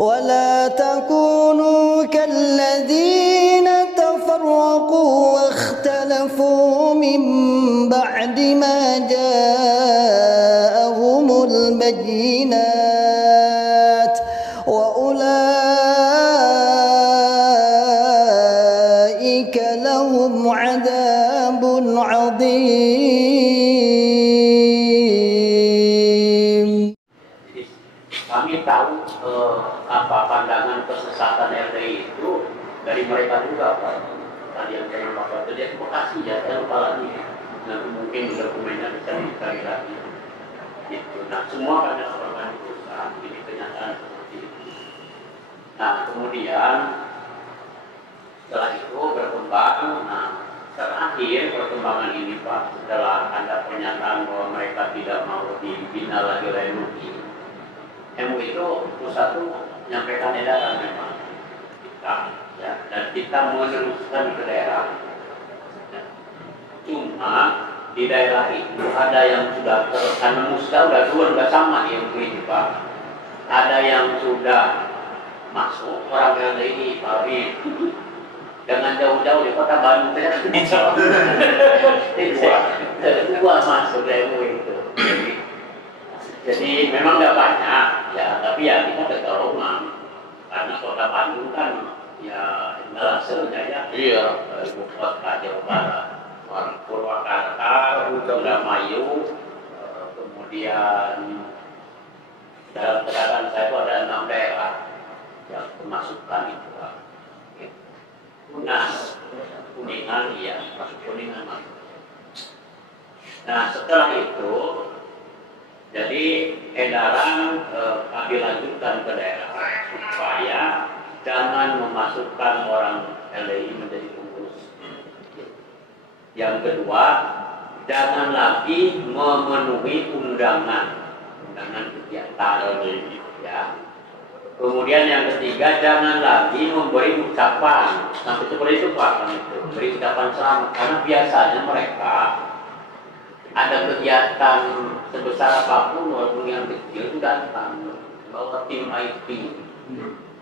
ولا تكونوا كالذين تفرقوا واختلفوا من بعد ما جاءهم البينات وأولئك لهم عذاب عظيم. Kami tahu apa pandangan kesesatan LDI itu dari mereka juga, Pak. Tadi yang saya Pak itu dia Bekasi ya, saya lupa lagi. Nanti mungkin dokumennya bisa dicari lagi. Gitu. Nah, semua karena orang perusahaan ini kenyataan seperti itu. Nah, kemudian setelah itu berkembang. Nah, terakhir perkembangan ini, Pak, setelah ada pernyataan bahwa mereka tidak mau dibina lagi oleh MUI. MUI itu pusat itu menyampaikan edaran memang kita, ya, dan kita meneruskan ke daerah. Cuma di daerah itu ada yang sudah karena musda udah sama di MUI ini, Pak. Ada yang sudah masuk orang LDI Pak dengan jauh-jauh di kota Bandung dua masuk ke MUI itu. Jadi memang nggak banyak ya, tapi ya kita kecolongan karena kota Bandung kan ya hasilnya ya, iya, ibu kota Jawa Barat, Purwakarta, Indramayu, kemudian dalam catatan saya itu ada 6 daerah yang kemasukan itu, Unas, Kuningan, iya, masuk Kuningan masuk. Nah setelah itu jadi edaran kami lanjutkan ke daerah supaya jangan memasukkan orang LDI menjadi pengurus. Yang kedua, jangan lagi memenuhi undangan kegiatan LDI. Ya. Kemudian yang ketiga, jangan lagi memberi ucapan sampai seperti itu Pak, memberi ucapan selamat karena biasanya mereka ada kegiatan sebesar apapun walaupun yang kecil itu datang bawa tim IT.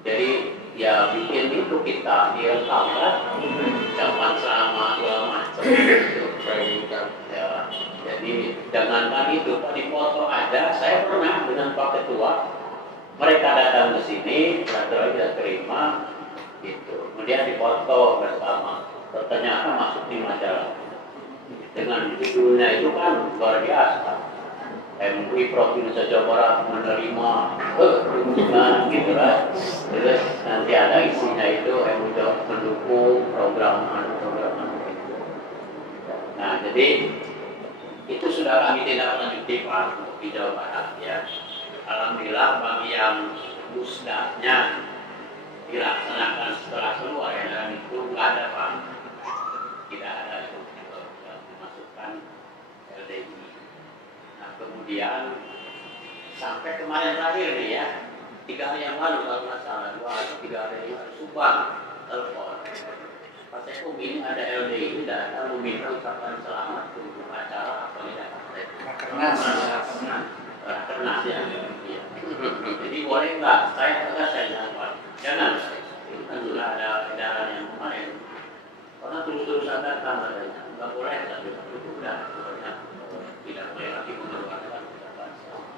Jadi ya bikin itu kita dia kabar ucapan selamat segala macam itu ya. Jadi jangankan itu Pak, di foto ada. Saya pernah dengan Pak Ketua, mereka datang ke sini, tidak terima gitu. Kemudian dipoto bersama, ternyata masuk di majalah. Dengan judulnya itu kan luar biasa, MUI Provinsi Jawa Barat menerima kunjungan gitu lah. Terus nanti ada isinya itu MUI mendukung program. Nah jadi itu sudah kami tindak lanjuti Pak di Jawa Barat ya. Alhamdulillah bagi yang musdahnya dilaksanakan setelah keluar edaran itu nggak ada Pak, tidak ada itu. LDI. Nah kemudian sampai kemarin terakhir nih ya, 3 hari yang lalu kalau nggak salah, 2 atau 3 hari yang lalu Subang telepon Pak Sekum, ini ada LDI datang meminta ucapan selamat untuk acara apa ya, Rakernas ya. Jadi boleh nggak? Saya jawab jangan, itu kan sudah ada edaran yang kemarin karena terus-terusan datang adanya nggak boleh, tapi itu udah tidak boleh lagi mengeluarkan ucapan selamat.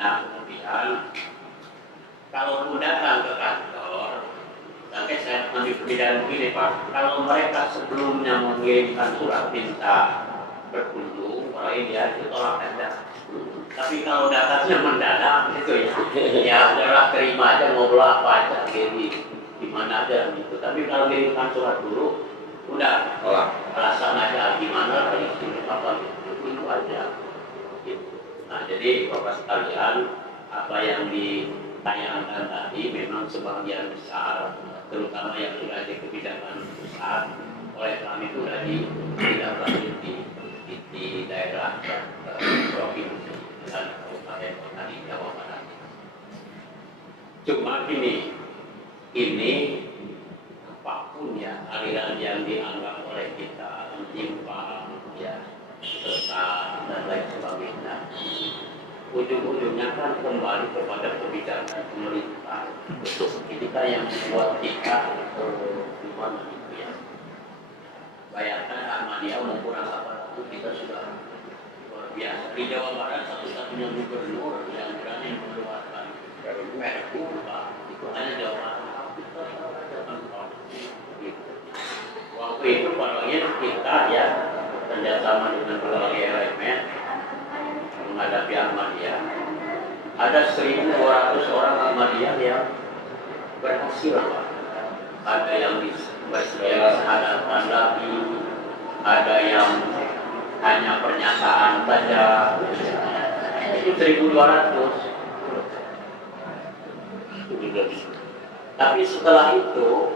Nah kemudian kalau datang ke kantor, sampai saya ambil kebijakan begini Pak, kalau mereka sebelumnya mengirimkan surat minta berkunjung, kalau dia itu tolak tanda. Tapi kalau datangnya mendadak itu ya adalah terima aja, ngobrol apa aja, di mana aja gitu. Tapi kalau kirimkan surat dulu, udah alasan aja gimana tadi apa itu aja gitu. Nah jadi Bapak sekalian, apa yang ditayangkan tadi memang sebagian besar, terutama yang sudah ada kebijakan pusat oleh kami itu sudah ditindaklanjuti di daerah provinsi dan kabupaten kota di Jawa Barat. Cuma ini apapun ya aliran yang dianggap oleh kita menyimpang ya, sesat dan lain sebagainya, ujung-ujungnya kan kembali kepada kebijakan pemerintah. kita yang membuat kita gimana gitu ya. Bayangkan Ahmadiyah kurang apa itu kita sudah luar biasa. Di Jawa Barat satu-satunya gubernur yang berani mengeluarkan Perpu itu hanya Jawa Barat. Waktu itu paralel kita ya kerjasama dengan berbagai elemen menghadapi Ahmadiyah. Ada 1.200 orang Ahmadiyah yang berhasil, Pak. Ada yang bersedia sahadatan lagi, ada yang hanya pernyataan saja. Itu 1.200. Tapi setelah itu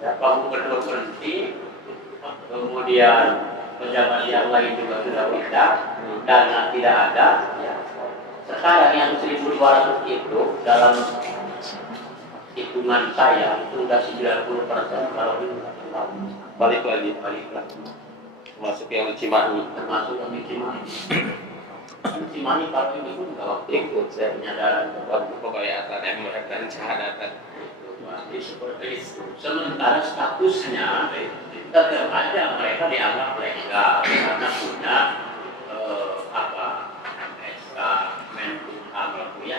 Pak Gubernur berhenti, kemudian pejabat yang lain juga sudah pindah, dana tidak ada. Sekarang yang 1.200 itu dalam hitungan saya itu sudah 90% kalau balik lagi. Termasuk yang di Cimahi. Cimahi kalau ini pun nggak waktu ikut, saya menyadari waktu pembayatan yang melahirkan syahadatan. Seperti itu. Sementara statusnya tetap ada mereka dianggap legal karena punya SK Menkumham itu ya,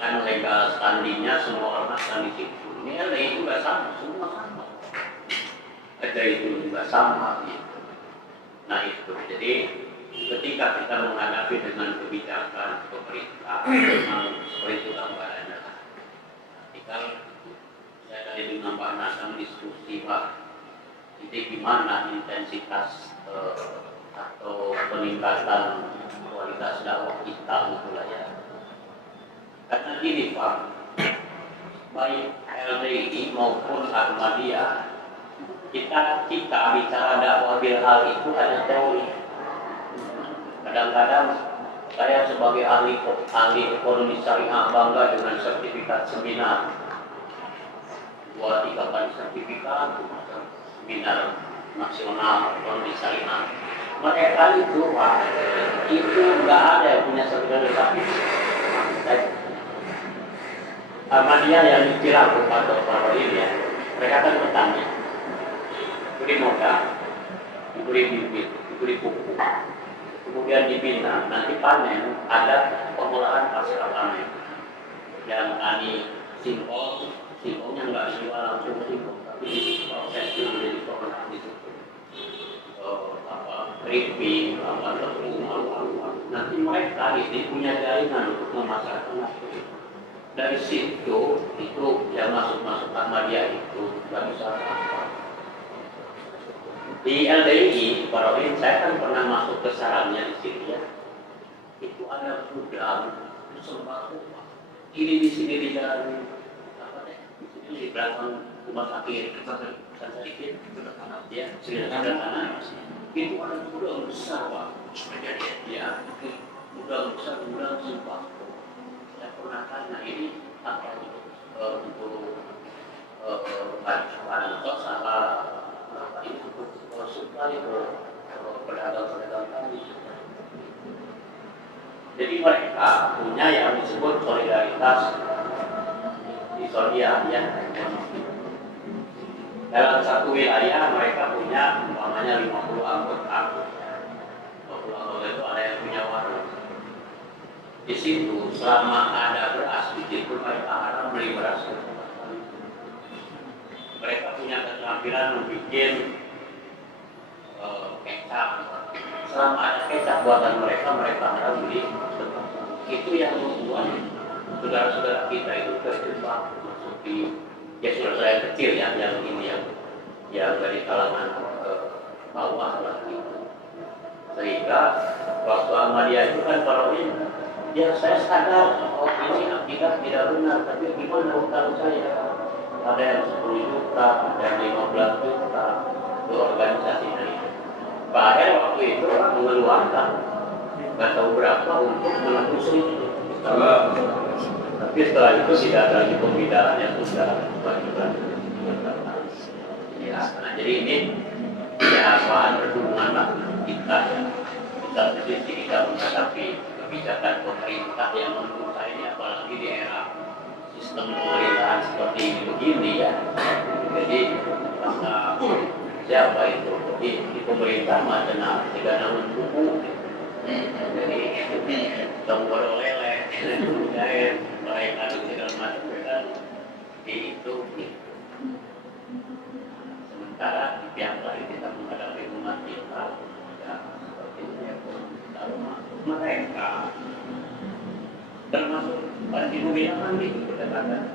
kan legal standingnya semua ormas kan di situ. Ini ada itu juga sama, semua sama. Ada itu juga sama gitu. Nah itu jadi ketika kita menghadapi dengan kebijakan pemerintah memang seperti itu gambarannya. Ketika saya dari menambah nasam diskusi Pak, jadi gimana intensitas atau peningkatan kualitas dakwah kita gitu lah ya. Karena gini Pak, baik LDI maupun Ahmadiyah, kita bicara dakwah bilhal itu ada teori. Kadang-kadang saya sebagai ahli ekonomi syariah bangga dengan sertifikat seminar. 2-3 kali sertifikat seminar nasional ekonomi syariah. Mereka itu Pak, itu nggak ada yang punya sertifikat. Ahmadiyah yang dikira atau para ini ya, mereka kan bertanya, diberi modal, diberi bibit, diberi pupuk, kemudian dibina, nanti panen, ada pengolahan pasca panen. Yang tani singkongnya nggak dijual langsung singkong, tapi proses dulu jadi pengolahan itu. Keripik, tepung, nanti mereka ini punya jaringan untuk memasarkan itu. Dari situ itu yang masuk Ahmadiyah itu nggak bisa apa. Di LDI, Paroin, saya kan pernah masuk ke sarangnya di sini ya. Itu ada gudang sembako. Ini di sini di jalan di sini di belakang rumah sakit sedikit ya, sederhana. Itu ada gudang besar Pak. Ya, gudang besar, gudang sembako. Saya pernah tanya ini apa untuk bansos apa ini untuk suplai ke pedagang-pedagang tadi. Jadi mereka punya yang disebut solidaritas di Sodia ya. Dalam satu wilayah mereka punya umpamanya 50 anggota. 50 anggota itu ada yang punya warung. Di situ selama ada beras di situ mereka haram beli beras. Mereka punya keterampilan membuat kecap. Selama ada kecap buatan mereka haram beli. Itu yang membuat saudara-saudara kita itu terjebak masuk di ya saudara kecil ya, yang ini yang dari kalangan bawah lah gitu. Sehingga waktu Ahmadiyah itu kan Paroin, ya saya sadar oh ini akidah tidak benar, tapi gimana utang saya? Ada yang 10 juta, ada yang 15 juta ke organisasi ini. Pak Aher waktu itu mengeluarkan nggak tahu berapa untuk menembus itu. Tapi setelah itu tidak ada lagi pembinaan yang sudah dilakukan. Ya, nah jadi ini ya bahan berhubungan lah kita ya. Kita sendiri kita menghadapi kebijakan pemerintah yang menurut saya ini apalagi di era sistem pemerintahan seperti seperti begini ya. Jadi kata siapa itu di pemerintah macam segala buku. Jadi tombol lele, jahit, mereka itu segala macam kan itu. Sementara di pihak lain kita menghadapi umat kita, ya seperti mereka termasuk Panji Gumilang itu kita katakan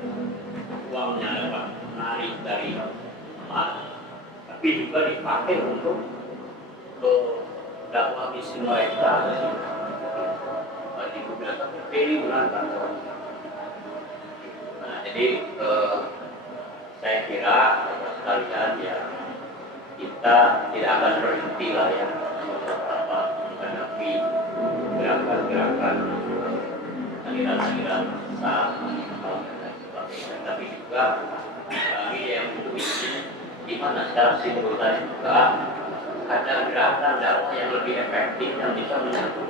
uangnya dapat narik dari emas, tapi juga dipakai untuk dakwah misi mereka. Panji Gumilang terpilih menantang orang. Nah, jadi saya kira sekalian ya kita tidak akan berhenti lah ya menghadapi gerakan-gerakan aliran-aliran saham dan sebagainya, tapi juga kami yang butuh ini gimana secara simultan juga ada gerakan dakwah yang lebih efektif yang bisa menyangkut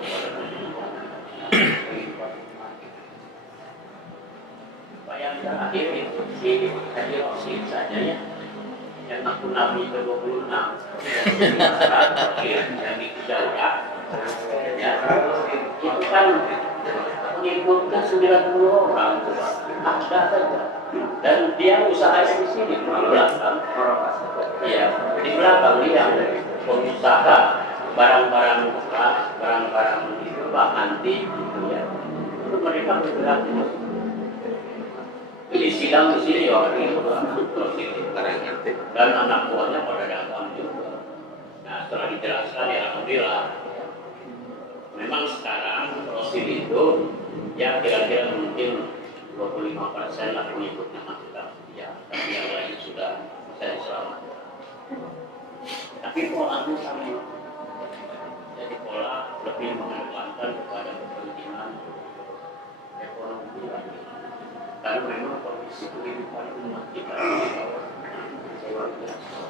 yang terakhir itu si Haji Rosid saja ya yang aku Nabi ke-26 yang di Jawa ya itu kan mengikutkan 90 orang ada saja dan dia usahanya di sini di belakang ya di belakang dia pengusaha barang-barang bekas barang-barang antik gitu ya itu mereka bergerak di sidang di sini ya dan anak buahnya pada datang juga. Nah setelah dijelaskan ya alhamdulillah. Memang sekarang Rosid itu ya kira-kira mungkin 25% lah pengikutnya masih dalam ya, tapi yang lain sudah saya selamatkan. Tapi polanya sama. Jadi pola lebih mengedepankan kepada kepentingan ekonomi lagi. Karena memang kondisi kehidupan umat kita di bawah luar biasa.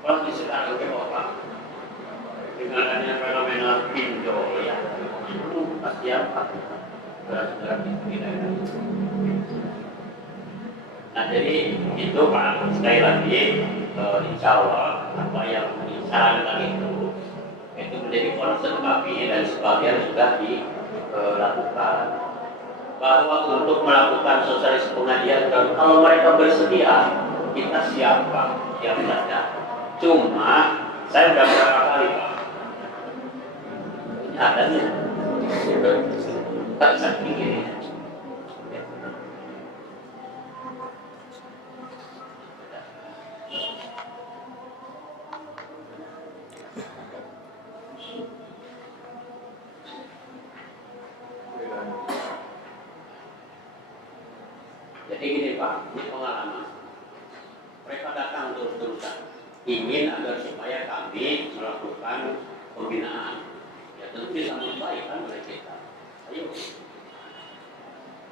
Kalau di sekarang ke orang dengan adanya fenomena pinjol ya, itu pasti apa? Berat-berat itu tidak. Nah jadi itu Pak sekali lagi insya Allah apa yang disarankan itu menjadi concern kami dan sebagian sudah dilakukan. Bahwa untuk melakukan sosialisasi pengajian kalau mereka bersedia kita siapa yang ada. Cuma saya sudah berapa kali Pak adanya tak saking ini jadi gini Pak, ini pengalaman. Mereka datang terus-terusan, ingin agar supaya kami melakukan pembinaan. Ya tentu disambut baik kan oleh kita. Ayo.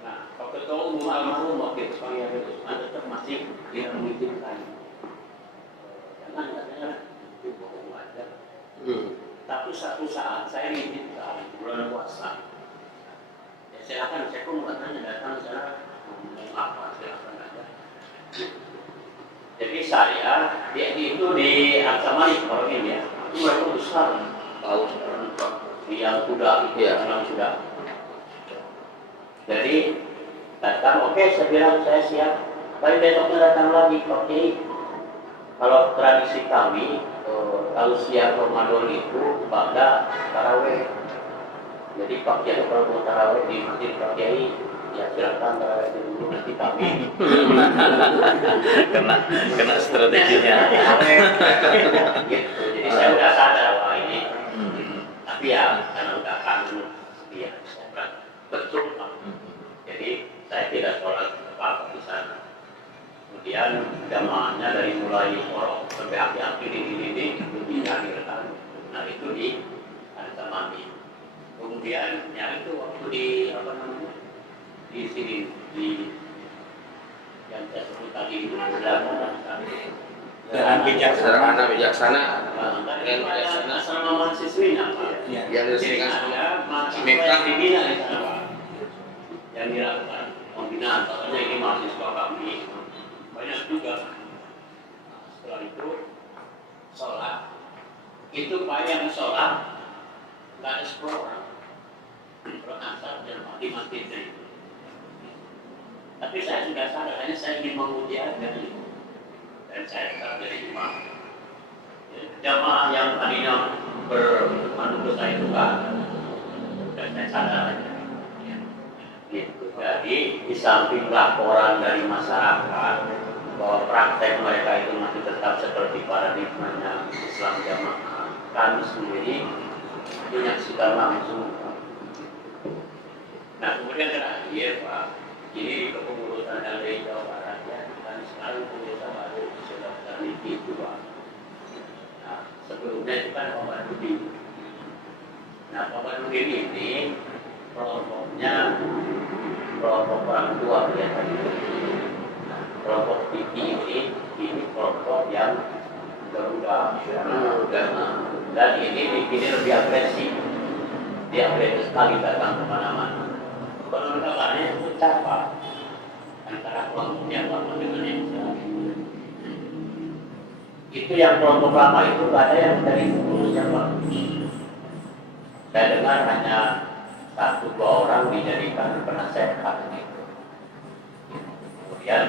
Nah, Pak Ketua Umum almarhum wakil Panglima Usman tetap masih tidak mengizinkan. Jangan katanya bohong aja. Tapi satu saat saya mengizinkan bulan puasa. Ya silakan, saya pun katanya datang sana. Apa silakan aja. Jadi saya dia itu di Aksamani kalau ini ya itu mereka besar tahu di yang kuda itu ya yang kuda. Jadi datang oke, saya bilang saya siap. Tapi besoknya datang lagi oke. Kalau tradisi kami kalau siang Ramadan itu pada taraweh. Jadi Pak Kiai kalau mau taraweh di masjid Pak Kiai ya silakan taraweh dulu nanti kami kena strateginya gitu. Jadi saya udah sadar wah ini tapi ya karena udah kangen dia betul Pak. Jadi saya tidak sholat apa di sana. Kemudian jamaahnya dari mulai orang sampai akhir di dihadirkan. Nah itu di Antamani. Kemudian yang itu waktu di apa namanya di sini di yang saya sebut tadi itu sederhana bijaksana dan bijaksana sama mahasiswinya Pak. yang Jadi ada mahasiswa Mekah dibina di sana Pak. yang dilakukan pembinaan, katanya ini mahasiswa kami banyak juga. Setelah itu sholat, itu Pak yang sholat nggak ada 10 orang, berasal dan mati-matinya itu. Tapi saya sudah sadar, hanya saya ingin menguji aja itu, dan saya tetap jadi imam. Jamaah yang tadinya bermandu saya juga, dan saya sadar aja. Gitu. Jadi di samping laporan dari masyarakat bahwa praktek mereka itu masih tetap seperti paradigmanya Islam jamaah, kami sendiri menyaksikan langsung. Nah kemudian terakhir Pak, ini kepengurusan LDI Jawa Barat ya, dan sekarang pengurusan baru sudah terliti itu Pak. Nah sebelumnya itu kan Pak Badudin. Nah Pak Badudin ini kelompoknya kelompok orang tua biasanya. Nah, kelompok tinggi ini kelompok yang Garuda dan ini lebih agresif. Dia agresif sekali datang kemana-mana. Penentuannya itu siapa? Antara kelompok yang lama dengan yang sekarang. Itu yang kelompok lama itu ada yang dari pengurus yang bagus. Saya dengar hanya 1-2 orang dijadikan penasehat itu. Kemudian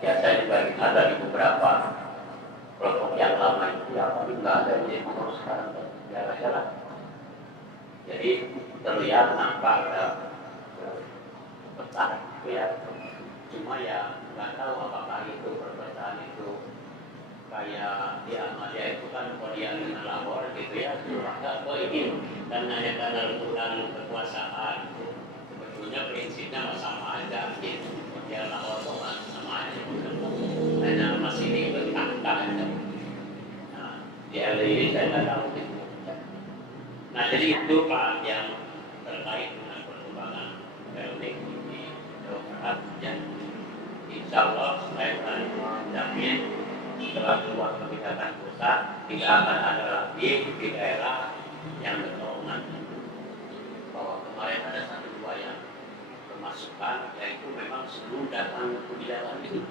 biasanya dibagi ada di beberapa kelompok yang lama itu yang paling nggak ada di pengurus sekarang jalan-jalan. Jadi terlihat nampak ada pesan itu ya. Cuma ya nggak tahu apakah itu perpecahan itu kayak di Ahmadiyah itu kan kalau dia ingin lapor gitu ya, maka ingin dan hanya karena rebutan kekuasaan itu sebetulnya prinsipnya sama aja gitu. Dia lapor sama aja, hanya masih dibentangkan aja. Nah di LDI saya nggak tahu gitu. Nah jadi itu Pak yang terkait dengan perkembangan LDI di Jawa Barat ya. Insya Allah saya akan jamin setelah keluar kebijakan pusat tidak akan ada lagi di daerah yang berdorongan bahwa kemarin ada 1-2 yang kemasukan yaitu memang sebelum datang kebijakan itu.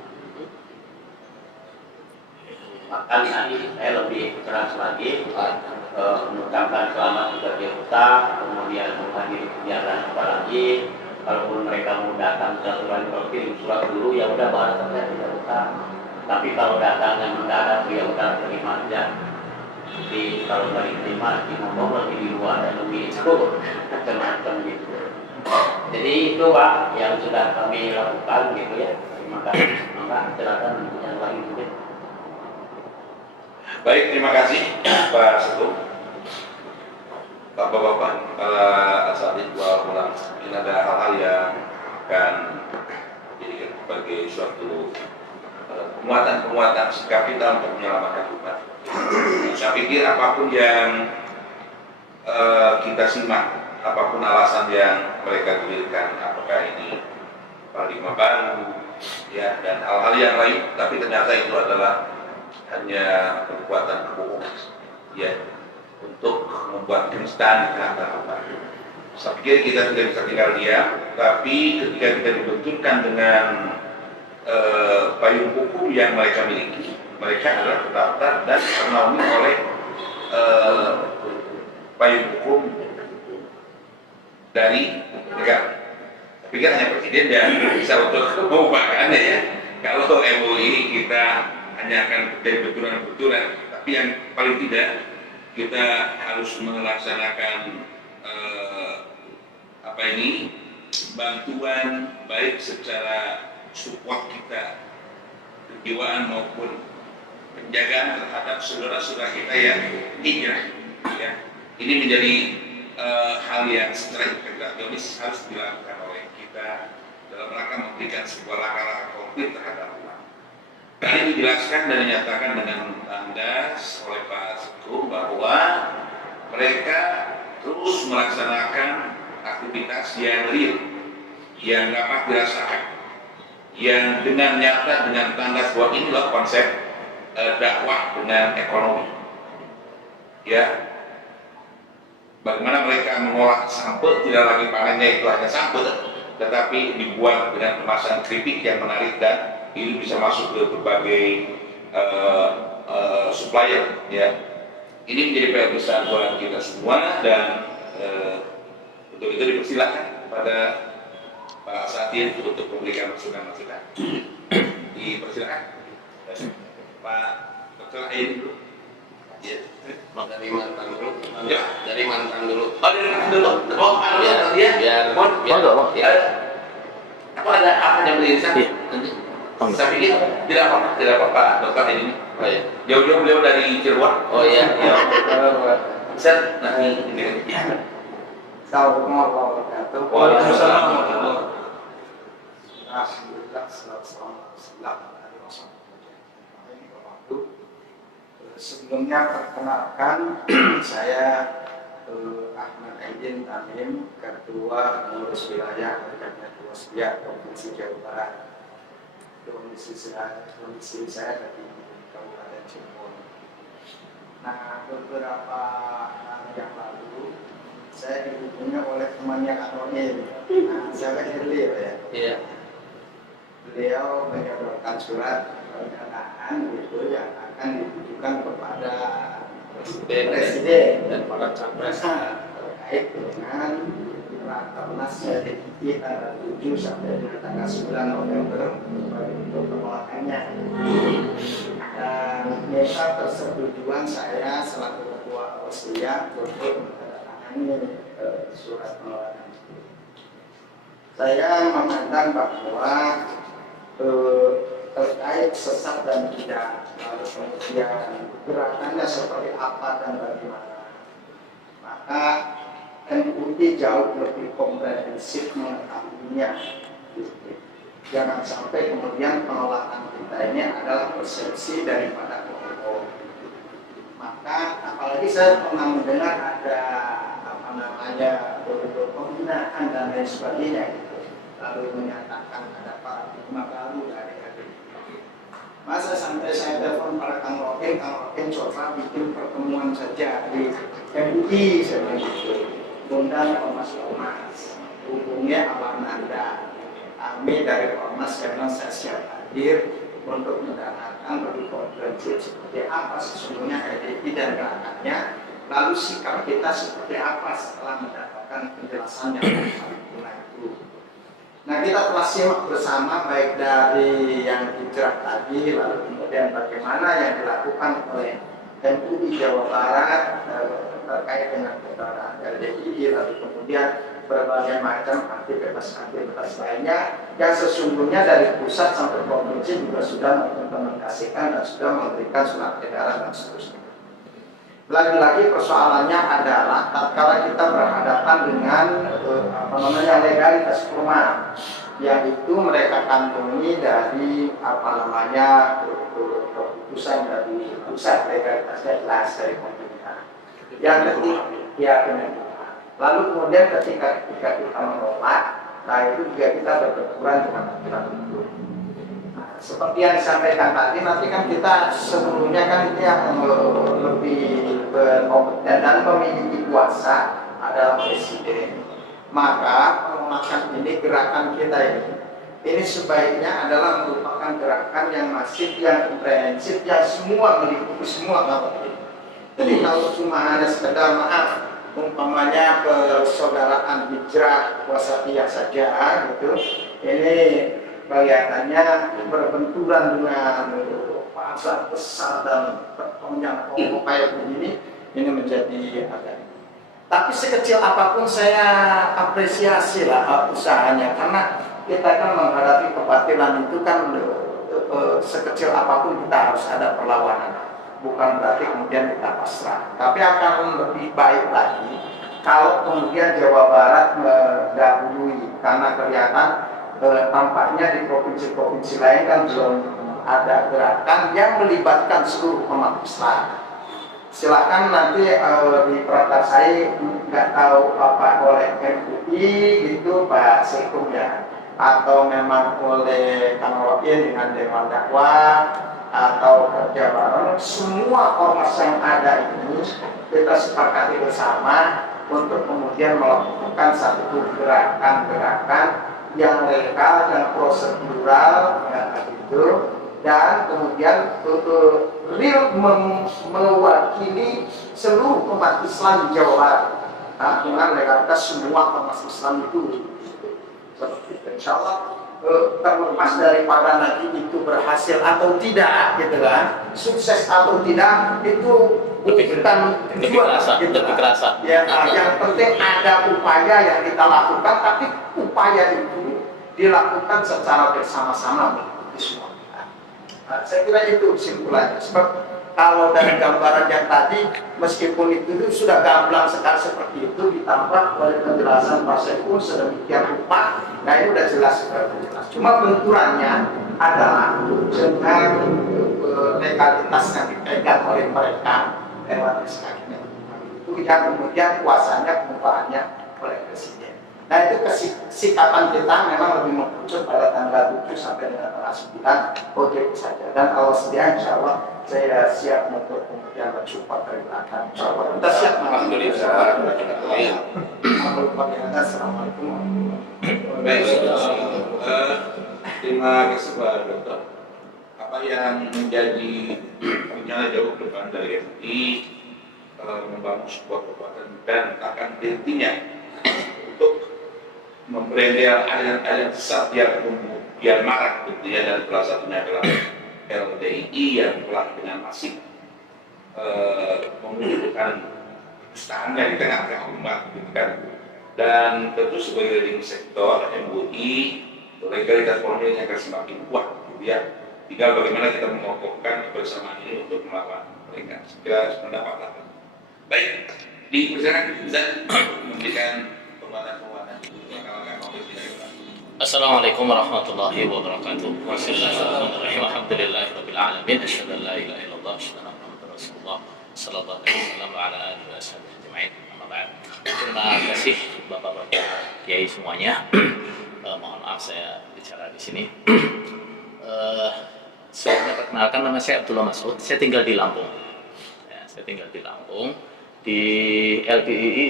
Bahkan tadi saya lebih keras lagi mengucapkan selamat juga di UTA, kemudian menghadiri kegiatan apalagi kalaupun mereka mau datang ke kalau kirim surat dulu ya udah baru saya tidak UTA. Tapi kalau datangnya mendadak ya udah terima aja. Jadi kalau nggak diterima ngomong lagi di luar dan lebih itu macam-macam gitu. Jadi itu Pak yang sudah kami lakukan gitu ya. Terima kasih. Maka silakan yang lain mungkin. Baik, terima kasih Pak Setu. Bapak-bapak, Asatid wal Ulama, ini ada hal-hal yang akan dijadikan sebagai suatu penguatan sikap kita untuk menyelamatkan umat. Saya pikir apapun yang kita simak, apapun alasan yang mereka berikan, apakah ini paradigma baru, ya dan hal-hal yang lain, tapi ternyata itu adalah hanya kekuatan kebohongan, ya, untuk membuat kenistaan antara umat. Saya pikir kita tidak bisa tinggal diam, tapi ketika kita dibenturkan dengan payung hukum yang mereka miliki, mereka adalah terdaftar dan ternaungi oleh payung hukum dari negara. Tapi kan hanya presiden dan bisa untuk mengupakannya ya. Kalau MUI kita hanya akan jadi benturan-benturan, tapi yang paling tidak kita harus melaksanakan bantuan baik secara support kita kejiwaan maupun penjagaan terhadap saudara-saudara kita yang hijrah ya. Ini menjadi hal yang secara integrasionis harus dilakukan oleh kita dalam rangka memberikan sebuah langkah-langkah konkret terhadap umat. Kali dijelaskan dan dinyatakan dengan tandas oleh Pak Setu bahwa mereka terus melaksanakan aktivitas yang real, yang dapat dirasakan, yang dengan nyata, dengan tandas bahwa inilah konsep dakwah dengan ekonomi. Ya, bagaimana mereka mengolah sampel, tidak lagi panennya itu hanya sampel, tetapi dibuat dengan kemasan keripik yang menarik dan ini bisa masuk ke berbagai supplier ya. Ini menjadi PR besar buat kita semua dan untuk itu dipersilakan kepada Pak Satin untuk memberikan masukan-masukan. Dipersilakan Pak Dr. Ain dulu. Ya. Dari mantan dulu. Ya. Dari mantan dulu. Oh, dari mantan dulu. Oh, biar apa ada apa yang beririsan? Saya pikir tidak apa-apa Dokter ini. Oh ya. Jauh-jauh beliau dari Cirebon. Oh iya. Ya. Set, nah ini. Assalamualaikum warahmatullahi wabarakatuh. Waalaikumsalam. Alhamdulillah, selamat sebelumnya perkenalkan saya Ahmad Aidin Tamim, Ketua Pengurus Wilayah Kabupaten Wasbia Provinsi Jawa Barat. Domisili saya dari Kabupaten Cirebon. Nah, beberapa hari yang lalu saya dihubungi oleh temannya Kak Noel. Nah, saya beliau ya. Iya. Beliau menyodorkan surat pernyataan itu yang akan ditujukan kepada Presiden dan para capres terkait dengan Rakernas PDIP tanggal 7 sampai dengan tanggal 9 November untuk penolakannya. Dan minta persetujuan saya selaku Ketua Wasbia untuk menandatangani surat penolakan. Saya memandang bahwa terkait sesat dan tidak, lalu kemudian gerakannya seperti apa dan bagaimana, maka MUI jauh lebih komprehensif mengetahuinya. Jangan sampai kemudian penolakan kita ini adalah persepsi daripada kelompok. Maka apalagi saya pernah mendengar ada penghinaan dan lain sebagainya gitu. Lalu menyatakan ada paradigma baru dari HDI. Masa sampai saya telepon pada Kang Rokin coba bikin pertemuan saja di MUI saya gitu. Undang ormas-ormas, hubungnya Awananda. Kami dari ormas memang saya siap hadir untuk mendengarkan lebih komprehensif seperti apa sesungguhnya HDI dan gerakannya. Lalu sikap kita seperti apa setelah mendapatkan penjelasan yang paripurna itu. Nah, kita telah simak bersama baik dari yang hijrah tadi, lalu kemudian bagaimana yang dilakukan oleh MUI Jawa Barat terkait dengan keberadaan LDI, lalu kemudian berbagai macam aktivitas lainnya yang sesungguhnya dari pusat sampai provinsi juga sudah mengimplementasikan dan sudah memberikan surat edaran dan seterusnya. Lagi-lagi persoalannya adalah tatkala kita berhadapan dengan legalitas formal, yaitu mereka kantongi dari keputusan dari pusat, legalitasnya jelas dari pemerintah. Yang ketiga, lalu kemudian ketika kita menolak, nah itu juga kita berbenturan dengan aturan itu. Seperti yang disampaikan tadi, nanti kan kita sebelumnya kan ini yang lebih berkompeten dan memiliki kuasa adalah presiden. Maka penolakan ini, gerakan kita ini sebaiknya adalah merupakan gerakan yang masif, yang komprehensif, yang semua meliputi semua kawan. Jadi kalau cuma hanya sekedar maaf, umpamanya persaudaraan hijrah wasatiyah saja gitu, ini kelihatannya berbenturan dengan pasar besar dan pertonjang kayak begini, ini menjadi agak. Tapi sekecil apapun saya apresiasi lah usahanya, karena kita kan menghadapi kebatilan itu kan sekecil apapun kita harus ada perlawanan. Bukan berarti kemudian kita pasrah. Tapi akan lebih baik lagi kalau kemudian Jawa Barat mendahului, karena kelihatan tampaknya di provinsi-provinsi lain kan belum ada gerakan yang melibatkan seluruh umat Islam. Silakan nanti diperkarsai, nggak tahu apa oleh MUI gitu Pak Sekum ya, atau memang oleh Kang Rokin dengan Dewan Dakwah atau kerja bareng, semua ormas yang ada ini kita sepakati bersama untuk kemudian melakukan satu gerakan-gerakan yang legal, yang prosedural, ya, gitu. Dan kemudian real mewakili seluruh umat Islam di Jawa Barat. Nah, dengan legalitas semua umat Islam itu seperti itu. Insya Allah terlepas daripada nanti itu berhasil atau tidak, gitu kan, sukses atau tidak itu bukan tujuan, gitu kan. Ya, yang penting ada upaya yang kita lakukan, tapi upaya itu dilakukan secara bersama-sama mengikuti semua. Nah, saya kira itu kesimpulannya. Sebab kalau dari gambaran yang tadi, meskipun itu sudah gamblang sekali seperti itu, ditambah oleh penjelasan Pak Saiful sedemikian rupa, nah ini udah jelas. Cuma benturannya adalah dengan legalitas yang dipegang oleh mereka lewat SK itu yang kemudian kuasanya pengupahannya oleh Presiden. Nah itu kesikapan kita memang lebih mengerucut pada tanggal 7 sampai dengan tanggal 9 OJK saja. Dan kalau sedia insya Allah saya siap untuk kemudian mensupport dari belakang. Insya Allah kita siap. Alhamdulillah. Assalamualaikum warahmatullahi Baik, terima kasih Pak Dokter. Apa yang menjadi rencana jauh ke depan dari MUI membangun sebuah kekuatan dan akan berhentinya untuk membrandel aliran-aliran sesat yang marak gitu ya, dan salah satunya adalah LDII yang telah dengan masif menunjukkan kedustaannya di tengah-tengah umat gitu kan. Dan tentu sebagai leading sektor MUI legalitas formilnya akan semakin kuat gitu ya. Tinggal bagaimana kita mengokohkan kebersamaan ini untuk melawan mereka. Segera pendapat. Baik, dipersilakan Ustaz memberikan penguatan-penguatan. Assalamualaikum warahmatullahi wabarakatuh. Bismillahirrahmanirrahim. Alhamdulillahirabbil alamin. Asyhadu an la ilaha illallah, asyhadu anna Muhammadar Rasulullah sallallahu alaihi wasallam wa ala alihi washabihi ajmain. Amma ba'd. Terima kasih Bapak-bapak Kiai semuanya. Mohon maaf saya bicara di sini. Sebelumnya perkenalkan, nama saya Abdullah Mas'ud. Saya tinggal di Lampung. Ya, saya tinggal di Lampung. Di LDII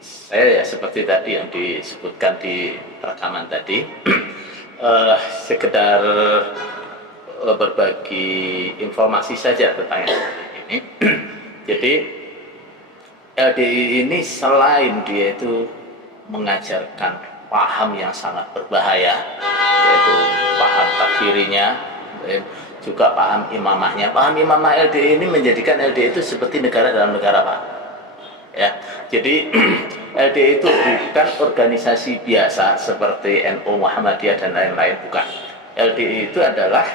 saya ya seperti tadi yang disebutkan di rekaman tadi, sekedar berbagi informasi saja tentang yang ini. Jadi LDII ini selain dia itu mengajarkan paham yang sangat berbahaya, yaitu paham takfirinya, juga paham imamahnya. Paham imamah LDII ini menjadikan LDII itu seperti negara dalam negara, Pak. Ya, jadi LDII itu bukan organisasi biasa seperti NU, Muhammadiyah dan lain-lain, bukan. LDII itu adalah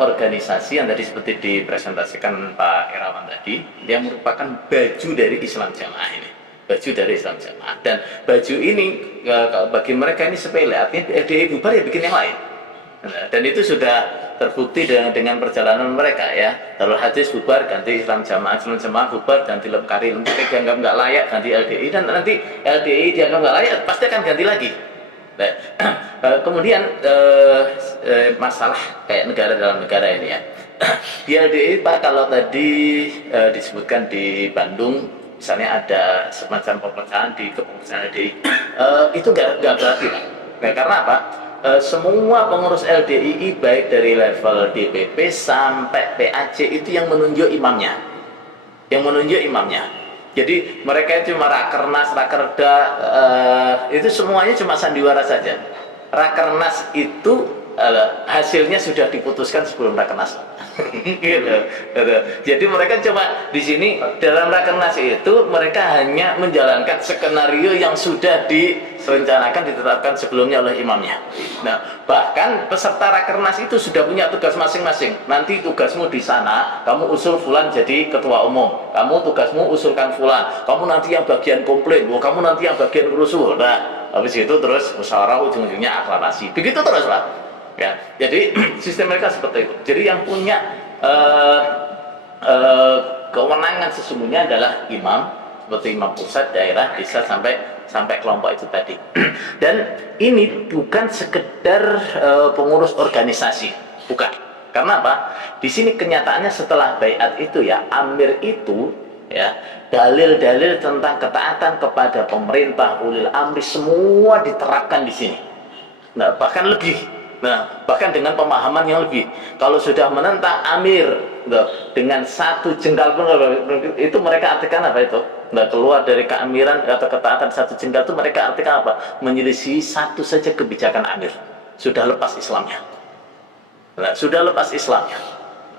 organisasi yang tadi seperti dipresentasikan Pak Irawan tadi, yang merupakan baju dari Islam Jamaah ini, baju dari Islam Jamaah. Dan baju ini bagi mereka ini sepele, artinya LDII bubar ya bikin yang lain. Dan itu sudah terbukti dengan perjalanan mereka ya. Darul Hadis bubar ganti Islam Jamaah bubar ganti Lemkari, dianggap nggak layak ganti LDII, dan nanti LDII dianggap nggak layak pasti akan ganti lagi. Nah, kemudian masalah kayak negara dalam negara ini ya. Di LDII Pak, kalau tadi disebutkan di Bandung misalnya ada semacam perpecahan di kepengurusan LDII, itu nggak berarti Pak. Nah, karena apa? Semua pengurus LDII baik dari level DPP sampai PAC itu yang menunjuk imamnya, jadi mereka cuma rakernas, rakerda, itu semuanya cuma sandiwara saja. Rakernas itu hasilnya sudah diputuskan sebelum rakernas. Gitu. Jadi mereka cuma di sini dalam rakernas itu mereka hanya menjalankan skenario yang sudah direncanakan, ditetapkan sebelumnya oleh imamnya. Nah, bahkan peserta rakernas itu sudah punya tugas masing-masing. Nanti tugasmu di sana, kamu usul fulan jadi ketua umum. Kamu tugasmu usulkan fulan. Kamu nanti yang bagian komplain, kamu nanti yang bagian rusuh. Nah, habis itu terus musyawarah, ujung-ujungnya aklamasi. Begitu terus, Pak. Ya, jadi sistem mereka seperti itu. Jadi yang punya kewenangan sesungguhnya adalah imam, seperti imam pusat, daerah, desa sampai kelompok itu tadi. Dan ini bukan sekedar pengurus organisasi, bukan. Karena apa? Di sini kenyataannya setelah baiat itu ya, amir itu ya, dalil-dalil tentang ketaatan kepada pemerintah, ulil amri semua diterapkan di sini. Nah, bahkan lebih. Nah, bahkan dengan pemahaman yang lebih. Kalau sudah menentang amir, nah, dengan satu jengkal pun itu mereka artikan apa itu? Nah, keluar dari keamiran atau ketaatan satu jengkal itu mereka artikan apa? Menyelisih satu saja kebijakan amir. Sudah lepas Islamnya. Nah, sudah lepas Islamnya.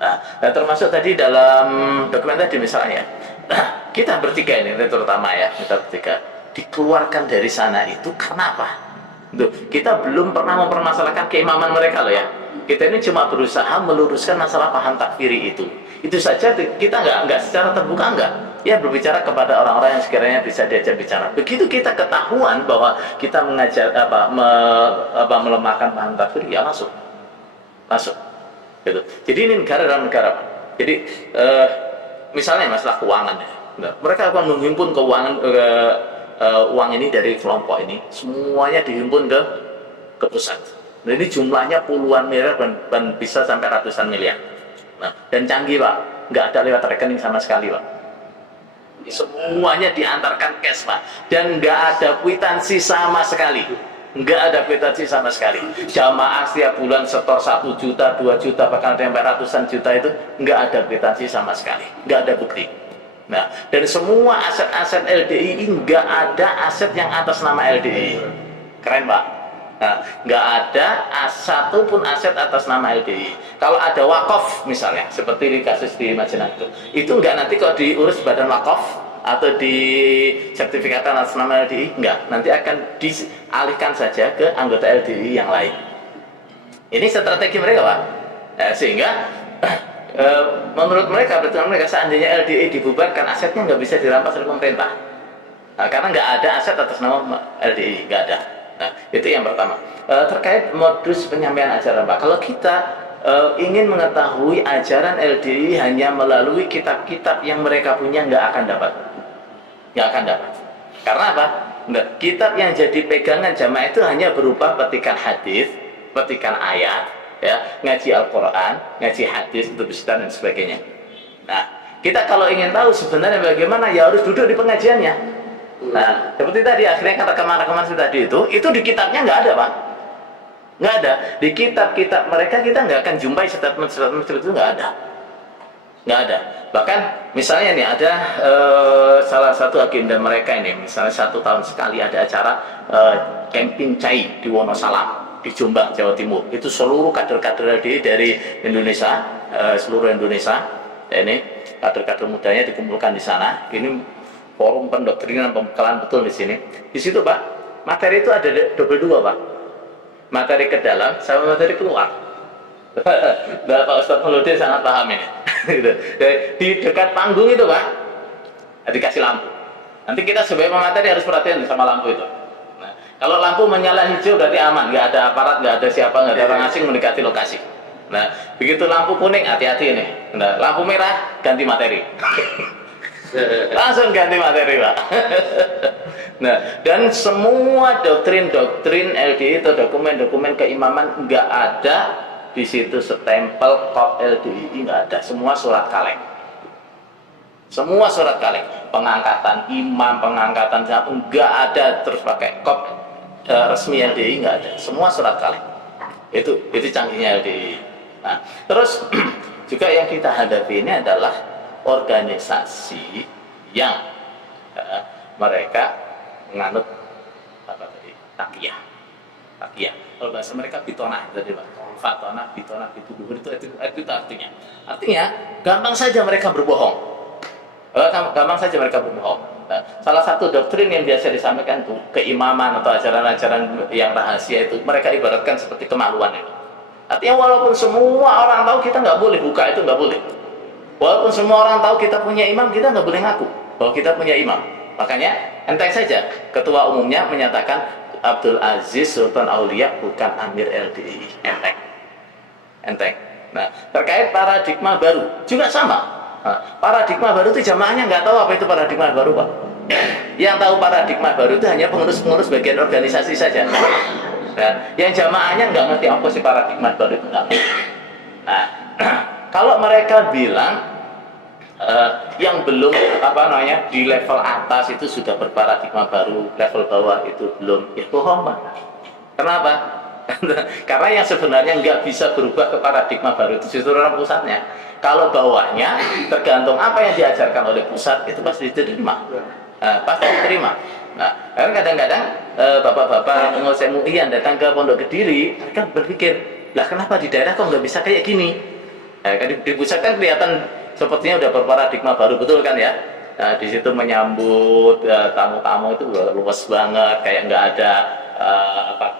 Nah, termasuk tadi dalam dokumen tadi misalnya, kita bertiga ini terutama ya, kita bertiga dikeluarkan dari sana itu karena apa? Tuh, kita belum pernah mempermasalahkan keimaman mereka loh ya. Kita ini cuma berusaha meluruskan masalah paham takfiri itu. Itu saja kita nggak secara terbuka nggak. Ya berbicara kepada orang-orang yang sekiranya bisa diajak bicara. Begitu kita ketahuan bahwa kita mengajar melemahkan paham takfiri, ya masuk. Gitu. Jadi ini negara dalam negara. Jadi misalnya masalah keuangan ya. Mereka akan menghimpun keuangan uang ini dari kelompok ini, semuanya dihimpun ke pusat. Nah, ini jumlahnya puluhan miliar dan bisa sampai ratusan miliar. Nah, dan canggih Pak, nggak ada lewat rekening sama sekali Pak. Semuanya diantarkan cash Pak, dan nggak ada kwitansi sama sekali. Nggak ada kwitansi sama sekali. Jamaah setiap bulan setor 1 juta, 2 juta, bahkan ada yang ratusan juta itu nggak ada kwitansi sama sekali, nggak ada bukti. Nah, dan semua aset-aset LDI nggak ada aset yang atas nama LDI. Keren Pak. Nah, nggak ada satupun aset atas nama LDI. Kalau ada wakaf misalnya, seperti di kasus di Majenah itu nggak nanti kalau diurus badan wakaf atau di sertifikatan atas nama LDI, nggak. Nanti akan dialihkan saja ke anggota LDI yang lain. Ini strategi mereka Pak. Sehingga menurut mereka, perhitungan mereka, seandainya LDI dibubarkan, asetnya nggak bisa dirampas oleh pemerintah. Nah, karena nggak ada aset atas nama LDI, nggak ada. Nah, itu yang pertama. Terkait modus penyampaian ajaran Pak, kalau kita ingin mengetahui ajaran LDI hanya melalui kitab-kitab yang mereka punya, nggak akan dapat. Karena apa? Kitab yang jadi pegangan jamaah itu hanya berupa petikan hadis, petikan ayat, ya, ngaji Al-Quran, ngaji hadis untuk bisitan dan sebagainya. Nah, kita kalau ingin tahu sebenarnya bagaimana, ya harus duduk di pengajiannya. Nah, seperti tadi akhirnya kata rekaman tadi itu di kitabnya nggak ada Pak, nggak ada. Di kitab-kitab mereka kita nggak akan jumpai statement seperti itu, nggak ada. Bahkan misalnya nih ada salah satu agenda mereka ini, misalnya 1 tahun sekali ada acara camping cai di Wonosalam, di Jombang, Jawa Timur. Itu seluruh kader-kader LDI dari Indonesia, seluruh Indonesia, ini kader-kader mudanya dikumpulkan di sana. Ini forum pendoktrinan pembekalan betul di sini. Di situ Pak, materi itu ada double 2 Pak. Materi ke dalam sama materi keluar. Nah, Pak Ustadz Mauludi sangat paham ini. Di dekat panggung itu Pak, dikasih lampu. Nanti kita sebagai pemateri harus perhatian sama lampu itu. Nah, kalau lampu menyala hijau berarti aman, nggak ada aparat, nggak ada siapa, nggak ada orang asing mendekati lokasi. Nah, begitu lampu kuning, hati-hati ini. Nah, lampu merah, ganti materi. Langsung ganti materi Pak. Nah, dan semua doktrin LDI atau dokumen-dokumen keimaman nggak ada di situ stempel kop LDI, nggak ada. Semua surat kaleng. Pengangkatan imam, pengangkatan siapa nggak ada, terus pakai kop resmi LDI nggak ada. Semua surat kaleng. Itu canggihnya LDI. Nah, terus juga yang kita hadapi ini adalah organisasi yang mereka menganut apa tadi, takiyah. Kalau bahasa mereka bitonah tadi Pak, fatonah, bitonah, bituduhur itu artinya. Artinya gampang saja mereka berbohong. Nah, salah satu doktrin yang biasa disampaikan itu keimaman atau ajaran-ajaran yang rahasia itu mereka ibaratkan seperti kemaluan itu. Artinya walaupun semua orang tahu kita nggak boleh buka, itu nggak boleh. Walaupun semua orang tahu kita punya imam, kita nggak boleh ngaku bahwa kita punya imam. Makanya enteng saja, ketua umumnya menyatakan Abdul Aziz Sultan Aulia bukan Amir LDI. Enteng. Nah, terkait paradigma baru juga sama. Nah, paradigma baru itu jamaahnya nggak tahu apa itu paradigma baru Pak. Yang tahu paradigma baru itu hanya pengurus-pengurus bagian organisasi saja. Nah, yang jamaahnya nggak ngerti apa sih paradigma baru itu. Nah, kalau mereka bilang yang belum di level atas itu sudah berparadigma baru, level bawah itu belum, ya bohong Pak. Kenapa? Karena yang sebenarnya nggak bisa berubah ke paradigma baru itu justru orang pusatnya. Kalau bawahnya tergantung apa yang diajarkan oleh pusat itu pasti diterima, pasti diterima. Nah, karena kadang-kadang bapak-bapak pengurus MUI yang datang ke Pondok Kediri, mereka berpikir, lah kenapa di daerah kok nggak bisa kayak gini? Di pusat kan kelihatan sepertinya udah berparadigma baru, betul kan ya? Nah, di situ menyambut tamu-tamu itu luas banget, kayak nggak ada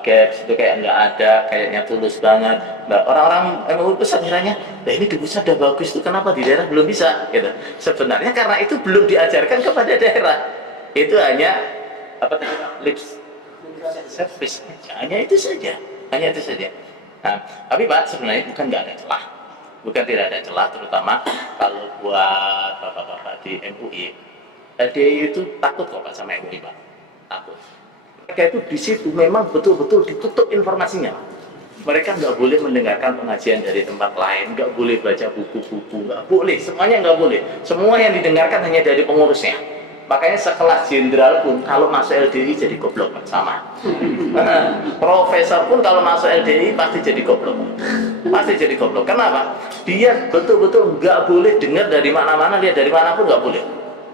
gaps itu kayak nggak ada, kayaknya tulus banget. Nah, orang-orang MUI pusat kiranya, nah ini di pusat udah bagus tuh, kenapa di daerah belum bisa? Gitu. Sebenarnya karena itu belum diajarkan kepada daerah. Itu hanya apa tadi lip service, hanya itu saja. Nah, tapi Pak sebenarnya bukan nggak ada celah, bukan tidak ada celah, terutama kalau buat bapak-bapak di MUI, LDI itu takut kok Pak sama MUI Pak, takut. Mereka itu di situ memang betul-betul ditutup informasinya. Mereka nggak boleh mendengarkan pengajian dari tempat lain, nggak boleh baca buku-buku, nggak boleh, semuanya nggak boleh. Semua yang didengarkan hanya dari pengurusnya. Makanya sekelas jenderal pun kalau masuk LDI jadi goblok sama. Profesor pun kalau masuk LDI pasti jadi goblok. Pasti jadi goblok. Kenapa? Dia betul-betul nggak boleh dengar dari mana-mana, lihat dari mana pun nggak boleh.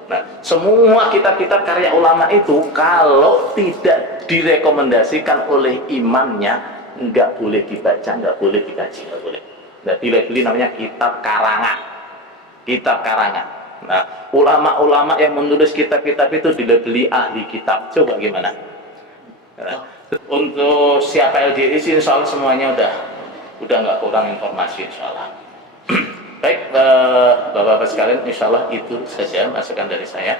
Nah, semua kitab-kitab karya ulama itu kalau tidak direkomendasikan oleh imamnya nggak boleh dibaca, nggak boleh dikaji, nggak boleh. Nah, dilabeli namanya kitab karangan. Kitab karangan. Nah, ulama-ulama yang menulis kitab-kitab itu dilabeli ahli kitab. Coba gimana? Nah, untuk siapa LDI sih insya Allah semuanya udah nggak kurang informasi insya Allah. Baik, Bapak-Bapak sekalian, insya Allah itu saja masukan dari saya.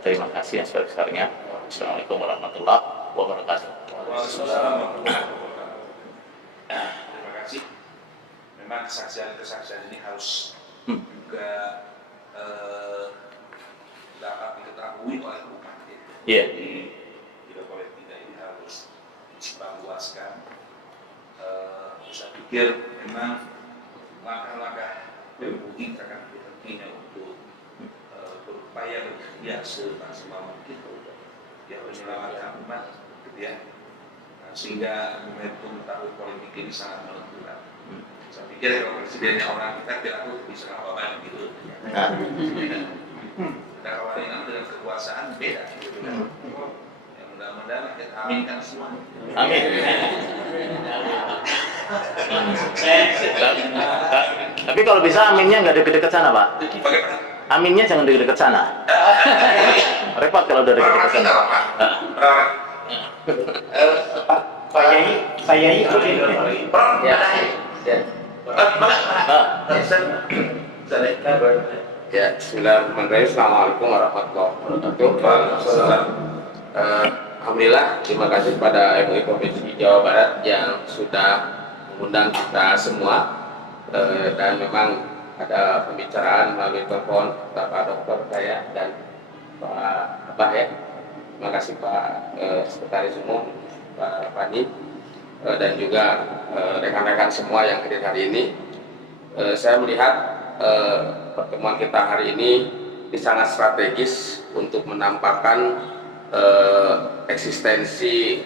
Terima kasih yang sebesar-besarnya. Assalamualaikum warahmatullahi wabarakatuh. Terima kasih. Memang kesaksian ini harus juga dapat diketahui oleh umat. Iya. Jadi tidak boleh tidak, ini harus disebarluaskan. Saya pikir memang langkah-langkah MUI akan pentingnya untuk berupaya berikhtiar semaksimal mungkin ya menyelamatkan umat, gitu ya. Sehingga momentum tahun politik ini sangat menentukan. Saya pikir kalau presidennya orang kita tidak tahu bisa apa-apa gitu. Kita kawarin dengan kekuasaan beda gitu kan. Yang mudah-mudahan kita aminkan semua. Amin. Tapi kalau bisa aminnya nggak deket-deket sana Pak. Bagaimana? Aminnya jangan deket-deket sana. Repot kalau udah deket-deket sana. Pak Yai itu Ya, bismillahirrahmanirrahim. Assalamualaikum warahmatullahi wabarakatuh. Alhamdulillah, terima kasih kepada MUI Provinsi Jawa Barat yang sudah mengundang kita semua. Dan memang ada pembicaraan melalui telepon Bapak Dokter saya dan Pak Abah ya. Terima kasih Pak Sekretaris Umum, Pak Pani, dan juga rekan-rekan semua yang hadir hari ini. Saya melihat pertemuan kita hari ini sangat strategis untuk menampakkan eksistensi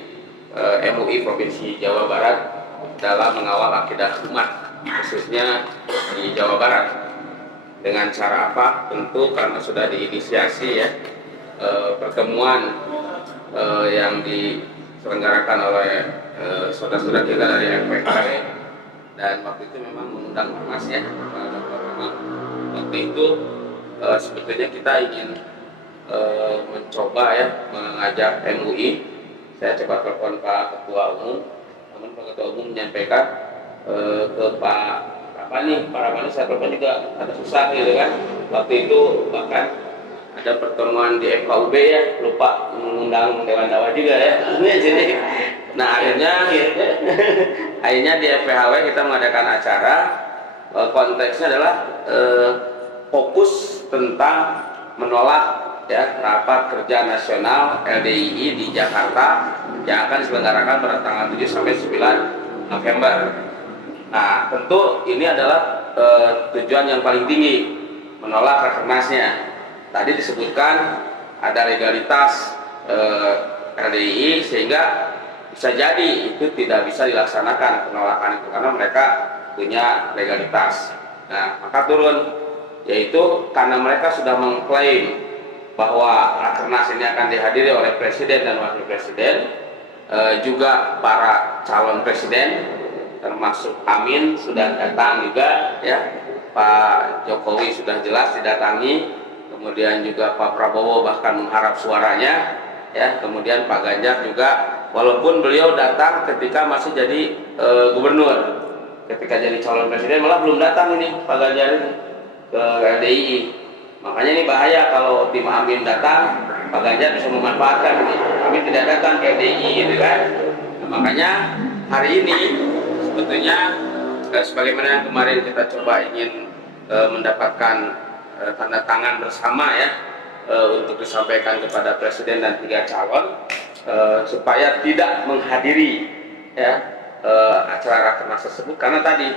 MUI Provinsi Jawa Barat dalam mengawal akidah umat, khususnya di Jawa Barat. Dengan cara apa? Tentu karena sudah diinisiasi ya pertemuan yang diselenggarakan oleh saudara-saudara kita dari FPKW, dan waktu itu memang mengundang Mas ya, waktu itu sebetulnya kita ingin mencoba ya mengajak MUI. Saya coba telepon Pak Ketua Umum, namun Pak Ketua Umum menyampaikan ke Pak Rapani. Pak Rapani saya telepon juga ada susah gitu kan. Waktu itu bahkan ada pertemuan di FKUB ya, lupa mengundang Dewan Dakwah juga ya. Jadi, nah akhirnya di FPHW kita mengadakan acara. Konteksnya adalah fokus tentang menolak ya rapat kerja nasional LDII di Jakarta yang akan diselenggarakan pada tanggal 7 sampai 9 November. Nah, tentu ini adalah tujuan yang paling tinggi, menolak rakernasnya. Tadi disebutkan ada legalitas LDII sehingga bisa jadi itu tidak bisa dilaksanakan penolakan itu karena mereka punya legalitas. Nah, maka turun, yaitu karena mereka sudah mengklaim bahwa Rakernas ini akan dihadiri oleh Presiden dan Wakil Presiden, juga para calon presiden termasuk Amin sudah datang juga ya, Pak Jokowi sudah jelas didatangi, kemudian juga Pak Prabowo bahkan mengharap suaranya ya, kemudian Pak Ganjar juga walaupun beliau datang ketika masih jadi gubernur, ketika jadi calon presiden malah belum datang ini Pak Ganjar ini ke LDII. Makanya ini bahaya kalau tim Amin datang, Pak Ganjar bisa memanfaatkan ini. Amin tidak datang ke LDII gitu kan. Nah, makanya hari ini sebetulnya sebagaimana yang kemarin kita coba ingin mendapatkan tanda tangan bersama ya, untuk disampaikan kepada Presiden dan 3 calon supaya tidak menghadiri ya acara Rakernas tersebut, karena tadi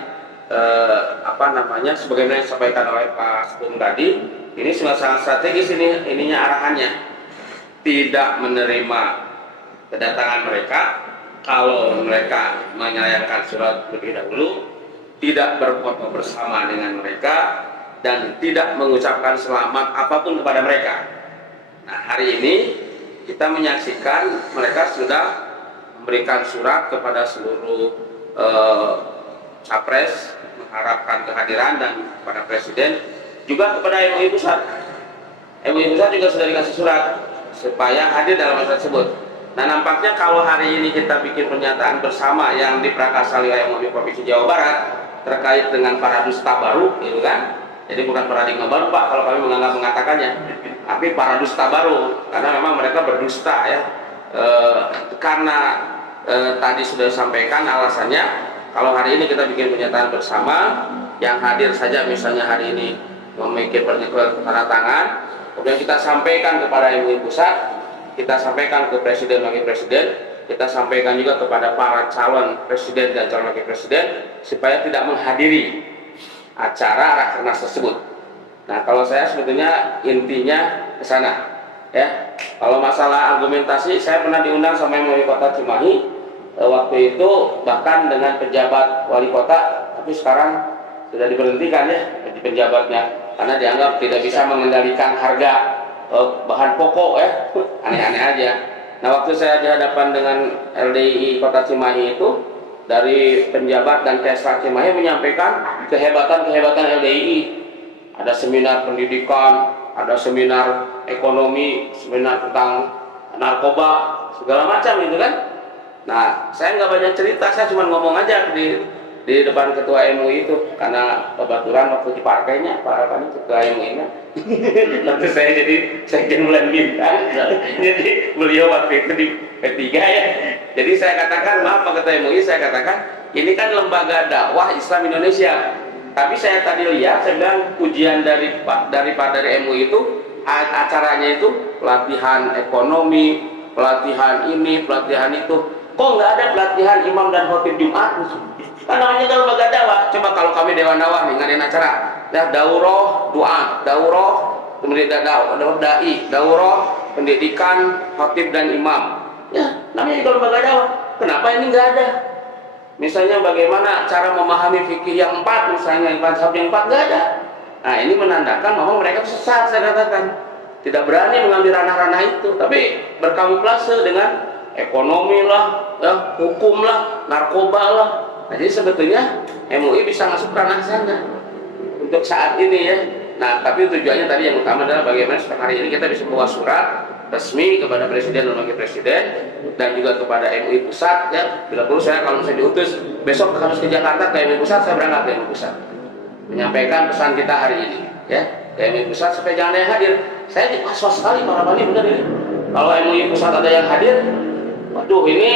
sebagaimana yang disampaikan oleh Pak Sugeng tadi, ini sangat strategis ininya arahannya, tidak menerima kedatangan mereka kalau mereka menyayangkan surat lebih dahulu, tidak berfoto bersama dengan mereka, dan tidak mengucapkan selamat apapun kepada mereka. Nah, hari ini kita menyaksikan mereka sudah memberikan surat kepada seluruh capres mengharapkan kehadiran, dan kepada Presiden juga kepada MUI Pusat. MUI Pusat juga sudah dikasih surat supaya hadir dalam acara tersebut. Nah, nampaknya kalau hari ini kita bikin pernyataan bersama yang diprakasali oleh MUI Provinsi Jawa Barat terkait dengan para dusta baru, gitu kan? Jadi bukan paradigma baru Pak kalau kami mengatakannya, tapi para dusta baru, karena memang mereka berdusta ya. Karena tadi sudah disampaikan alasannya, kalau hari ini kita bikin pernyataan bersama, yang hadir saja misalnya hari ini memikir pernyataan tanda tangan, kemudian kita sampaikan kepada MUI Pusat, kita sampaikan ke Presiden Wakil Presiden, kita sampaikan juga kepada para calon Presiden dan calon Wakil Presiden supaya tidak menghadiri acara Rakernas tersebut. Nah, kalau saya sebetulnya intinya ke sana ya. Kalau masalah argumentasi, saya pernah diundang sama Wali Kota Cimahi waktu itu, bahkan dengan pejabat wali kota, tapi sekarang sudah diberhentikan ya jadi penjabatnya karena dianggap tidak bisa mengendalikan harga bahan pokok ya. Aneh-aneh aja. Nah, waktu saya di hadapan dengan LDII Kota Cimahi itu, dari penjabat dan Kesra Cimahi menyampaikan kehebatan LDII. Ada seminar pendidikan, ada seminar ekonomi, seminar tentang narkoba, segala macam gitu kan. Nah, saya nggak banyak cerita, saya cuma ngomong aja di depan ketua MUI itu, karena kebetulan waktu dipakainya Pak Alpani ketua MUI-nya. Nanti saya jadi sekjen bulan bintang, jadi beliau waktu itu di P3 ya. Jadi saya katakan, maaf Pak Ketua MUI, saya katakan ini kan lembaga dakwah Islam Indonesia. Tapi saya tadi lihat, saya bilang ujian dari MUI itu acaranya itu pelatihan ekonomi, pelatihan ini, pelatihan itu. Kok nggak ada pelatihan imam dan khotib Jumat? Kan namanya kan lembaga dakwah. Coba kalau kami Dewan Dakwah nih ngadain acara, ya daurah doa, daurah kemudian dai, daurah pendidikan khotib dan imam. Ya, namanya juga lembaga dakwah. Kenapa ini nggak ada? Misalnya bagaimana cara memahami fikih yang 4, misalnya mazhab yang 4, nggak ada. Nah, ini menandakan bahwa mereka sesat, saya katakan. Tidak berani mengambil ranah-ranah itu, tapi berkamuflase dengan ekonomi lah, ya, hukum lah, narkoba lah. Nah, jadi sebetulnya MUI bisa masuk ranah sana untuk saat ini ya. Nah, tapi tujuannya tadi yang utama adalah bagaimana hari ini kita bisa membawa surat resmi kepada Presiden dan Wakil Presiden dan juga kepada MUI Pusat ya. Bila perlu saya kalau misalnya diutus besok harus ke Jakarta ke MUI Pusat, saya berangkat ke MUI Pusat menyampaikan pesan kita hari ini ya ke MUI Pusat supaya jangan ada yang hadir. Saya was-was sekali para bani benar ini. Kalau MUI Pusat ada yang hadir, waduh ini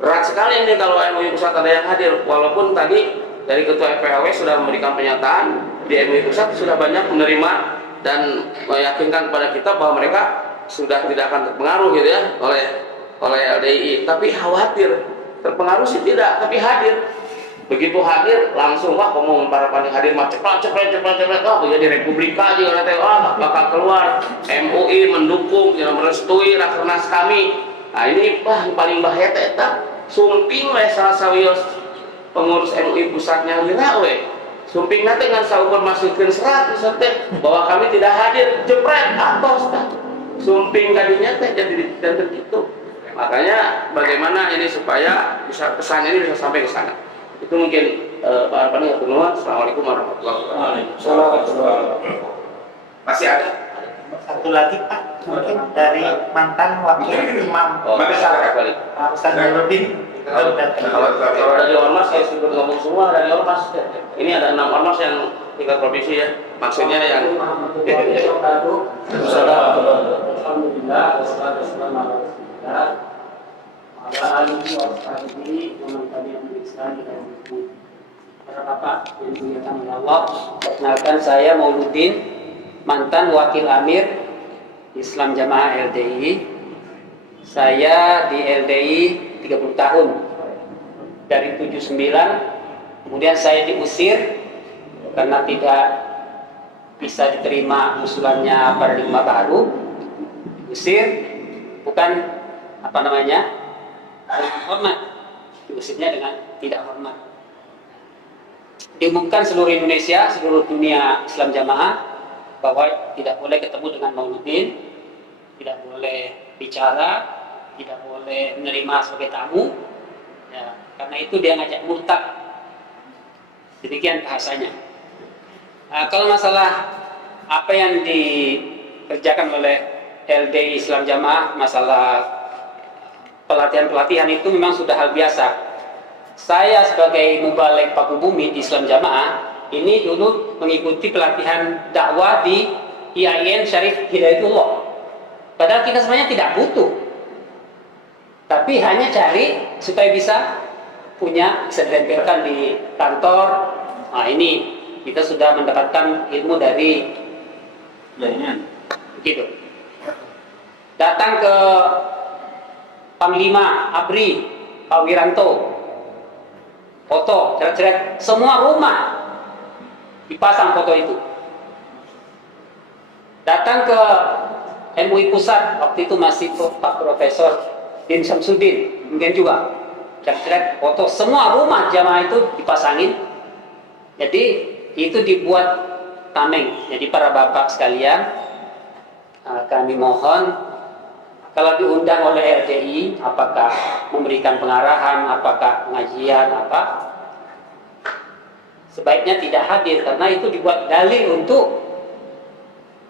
berat sekali ini kalau MUI Pusat ada yang hadir. Walaupun tadi dari Ketua FPHW sudah memberikan pernyataan di MUI Pusat sudah banyak menerima dan meyakinkan kepada kita bahwa mereka sudah tidak akan terpengaruh gitu ya oleh LDII, tapi khawatir terpengaruh sih tidak, tapi hadir. Begitu hadir langsung wah ngomong para pandai hadir mah cepat oh jadi Republika juga nanti bakal keluar MUI mendukung merestui Rakernas kami. Nah ini paling bahaya eta sumping we salah sawios pengurus MUI pusatnya lila we. Sumping nanti dengan saukur masukin serat misalnya bahwa kami tidak hadir, jepret atos tah. Sumping kadinya teh jadi gitu. Makanya bagaimana ini supaya bisa pesan ini bisa sampai ke sana. Itu mungkin Pak Arpani ya. Assalamualaikum warahmatullahi wabarakatuh. Masih ada? Satu lagi Pak, mungkin dari mantan wakil imam besar Pak Ustaz Nurudin. Kalau dari ormas saya sudah ngomong semua dari ormas. Ini ada 6 ormas yang tingkat provinsi ya. Maksudnya yang Alhamdulillah, wassalatu wassalamu ala Rasulillah wa ala alihi wa sahbihi wa man tabi'ahum bi ihsan ila yaumil Para bapak yang dimuliakan oleh Allah, perkenalkan saya Mauluddin, mantan wakil amir Islam Jamaah LDI. Saya di LDI 30 tahun dari 79, kemudian saya diusir karena tidak bisa diterima usulannya paradigma baru. Diusir bukan hormat, diusirnya dengan tidak hormat. Diumumkan seluruh Indonesia, seluruh dunia Islam Jamaah bahwa tidak boleh ketemu dengan Mauluddin, tidak boleh bicara, tidak boleh menerima sebagai tamu, ya, karena itu dia ngajak murtad. Demikian bahasanya. Nah, kalau masalah apa yang dikerjakan oleh LDI Islam Jamaah, masalah pelatihan-pelatihan itu memang sudah hal biasa. Saya sebagai mubalik Pakubumi di Islam Jamaah ini dulu mengikuti pelatihan dakwah di IAIN Syarif Hidayatullah. Padahal kita sebenarnya tidak butuh, tapi hanya cari supaya bisa ditempelkan di kantor. Nah ini kita sudah mendapatkan ilmu dari jaringan. Begitu. Datang ke Panglima ABRI, Pak Wiranto, foto, ceret-ceret, semua rumah dipasang foto itu. Datang ke MUI Pusat, waktu itu masih Pak Profesor Din Syamsuddin, mungkin juga ceret-ceret foto, semua rumah jamaah itu dipasangin. Jadi itu dibuat tameng. Jadi para bapak sekalian, kami mohon kalau diundang oleh RDI, apakah memberikan pengarahan, apakah pengajian, sebaiknya tidak hadir karena itu dibuat dalil untuk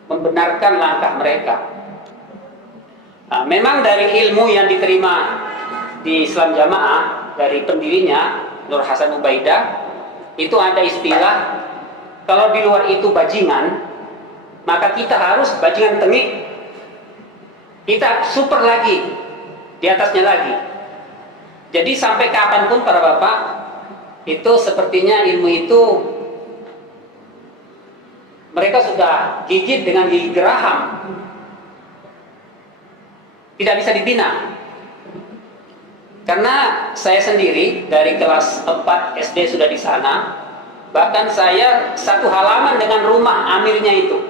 membenarkan langkah mereka. Nah, memang dari ilmu yang diterima di Islam Jamaah dari pendirinya Nur Hasan Ubaidah itu ada istilah kalau di luar itu bajingan, maka kita harus bajingan tengik. Kita super lagi, di atasnya lagi. Jadi sampai kapanpun para bapak, itu sepertinya ilmu itu mereka sudah gigit dengan gigi geraham. Tidak bisa dibina. Karena saya sendiri dari kelas 4 SD sudah di sana, bahkan saya satu halaman dengan rumah amirnya itu.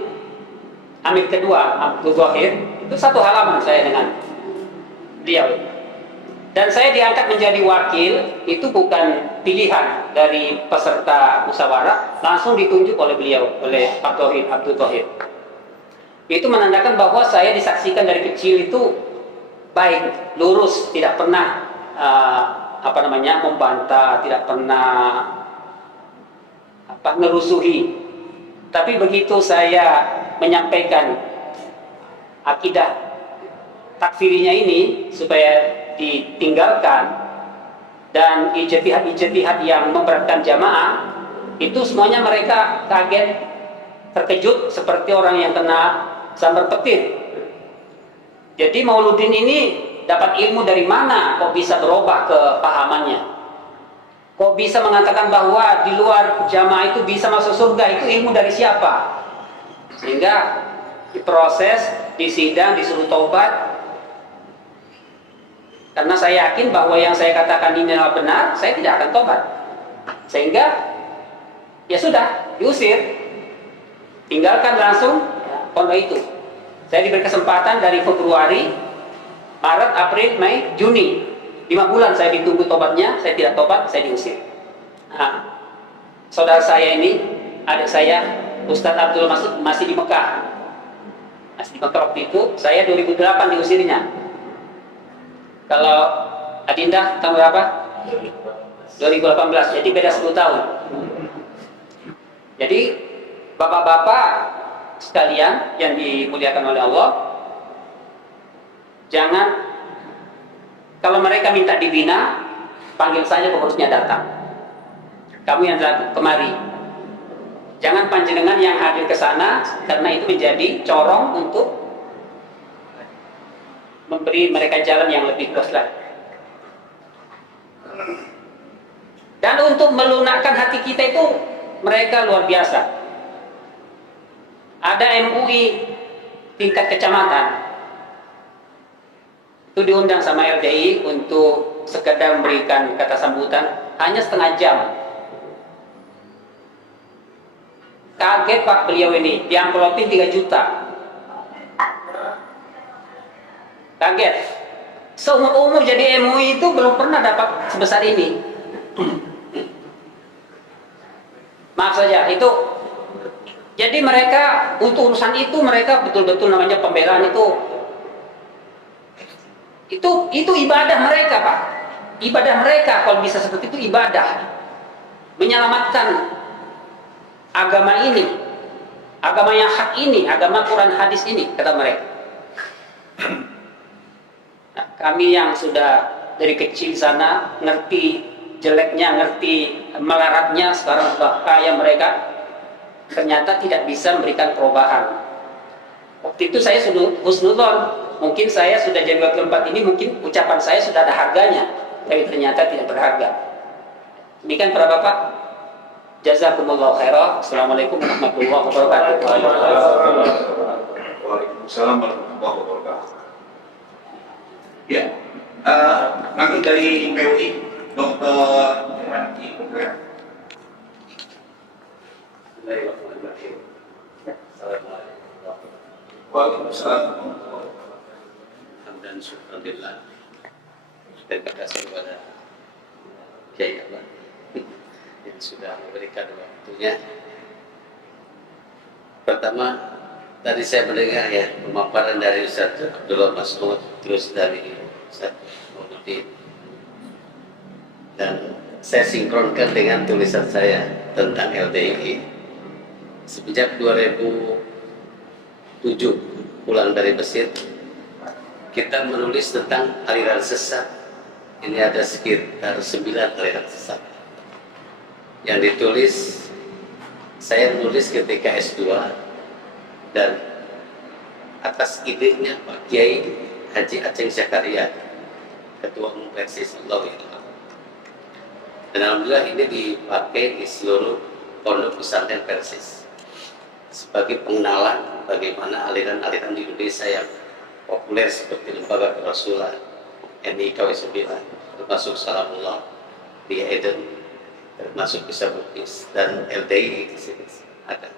Amir kedua, Abdul Zahir, itu satu halaman saya dengan beliau. Dan saya diangkat menjadi wakil, itu bukan pilihan dari peserta musyawarah, langsung ditunjuk oleh beliau, oleh Pak Zahir, Abdul Zahir. Itu menandakan bahwa saya disaksikan dari kecil itu baik, lurus, tidak pernah membantah, tidak pernah ngerusuhi. Tapi begitu saya menyampaikan akidah takfirinya ini supaya ditinggalkan dan ijtihad yang memberatkan jamaah, itu semuanya mereka kaget, terkejut seperti orang yang kena sambar petir. Jadi Mauluddin ini dapat ilmu dari mana kok bisa berubah kepahamannya? Kok bisa mengatakan bahwa di luar jamaah itu bisa masuk surga? Itu ilmu dari siapa? Sehingga diproses, disidang, disuruh taubat. Karena saya yakin bahwa yang saya katakan ini adalah benar, saya tidak akan taubat. Sehingga ya sudah, diusir. Tinggalkan langsung pondok itu. Saya diberi kesempatan dari Februari Maret, April, Mei, Juni. 5 bulan saya ditunggu tobatnya, saya tidak tobat, saya diusir. Nah, saudara saya ini, adik saya, Ustadz Abdul Masud masih di Mekah. Masih di Mekah waktu itu, saya 2008 diusirnya. Kalau Adinda tahun berapa? 2018, jadi beda 10 tahun. Jadi bapak-bapak sekalian yang dimuliakan oleh Allah, jangan kalau mereka minta dibina, panggil saja pengurusnya datang. Kamu yang datang kemari. Jangan panjenengan yang hadir ke sana, karena itu menjadi corong untuk memberi mereka jalan yang lebih luas lagi. Dan untuk melunakkan hati kita itu mereka luar biasa. Ada MUI tingkat kecamatan itu diundang sama LDI untuk sekedar memberikan kata sambutan hanya setengah jam. Kaget Pak beliau ini, diamplopin 3 juta. Kaget. Seumur-umur jadi MUI itu belum pernah dapat sebesar ini. Maaf saja, itu. Jadi mereka untuk urusan itu mereka betul-betul namanya pembelaan itu ibadah mereka, Pak. Ibadah mereka kalau bisa seperti itu ibadah. Menyelamatkan agama ini, agama yang hak ini, agama Quran hadis ini, kata mereka. Nah, kami yang sudah dari kecil sana ngerti jeleknya, ngerti melaratnya, sekarang sudah kaya mereka, ternyata tidak bisa memberikan perubahan. Waktu itu saya sudah husnudzon, mungkin saya sudah jadi wakil 4 ini, mungkin ucapan saya sudah ada harganya, tapi ternyata tidak berharga. Demikian para bapak, jazakumullah khairan. Assalamualaikum warahmatullahi wabarakatuh. Waalaikumsalam warahmatullahi wabarakatuh. Ya, langsung dari PUI, Dr. Waalaikumsalam. Dan syukurillah. Terima kasih kepada Kiai Allah yang sudah memberikan waktunya. Pertama, tadi saya mendengar ya pemaparan dari Ustaz Abdullah Mas'ud, terus dari Ustaz Maududin, dan saya sinkronkan dengan tulisan saya tentang LDI. Sejak 2007 pulang dari Mesir, kita menulis tentang aliran sesat. Ini ada sekitar 9 aliran sesat yang ditulis. Saya menulis ketika S2 dan atas idenya Pak Kiai Haji Aceng Zakaria, Ketua Umum Persis Allah. Dan alhamdulillah ini dipakai di seluruh pondok pesantren Persis sebagai pengenalan bagaimana aliran-aliran di Indonesia yang populer seperti Lembaga Kerasulan, NIKW 9, termasuk Salamullah, Dia Eden, termasuk Isabukis, dan LDI ada.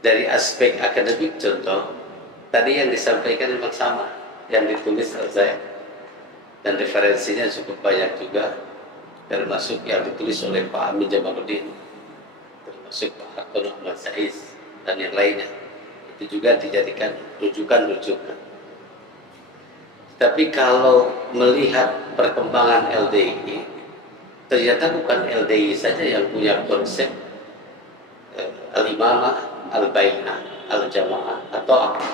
Dari aspek akademik contoh, tadi yang disampaikan memang sama, yang ditulis oleh saya, dan referensinya cukup banyak juga, termasuk yang ditulis oleh Pak Amin Jamaluddin, termasuk Pak Hartono Ahmad Saiz, dan yang lainnya. Itu juga dijadikan rujukan-rujukan. Tapi kalau melihat perkembangan LDI, ternyata bukan LDI saja yang punya konsep al-imamah, al-bainah, al-jamaah atau apa.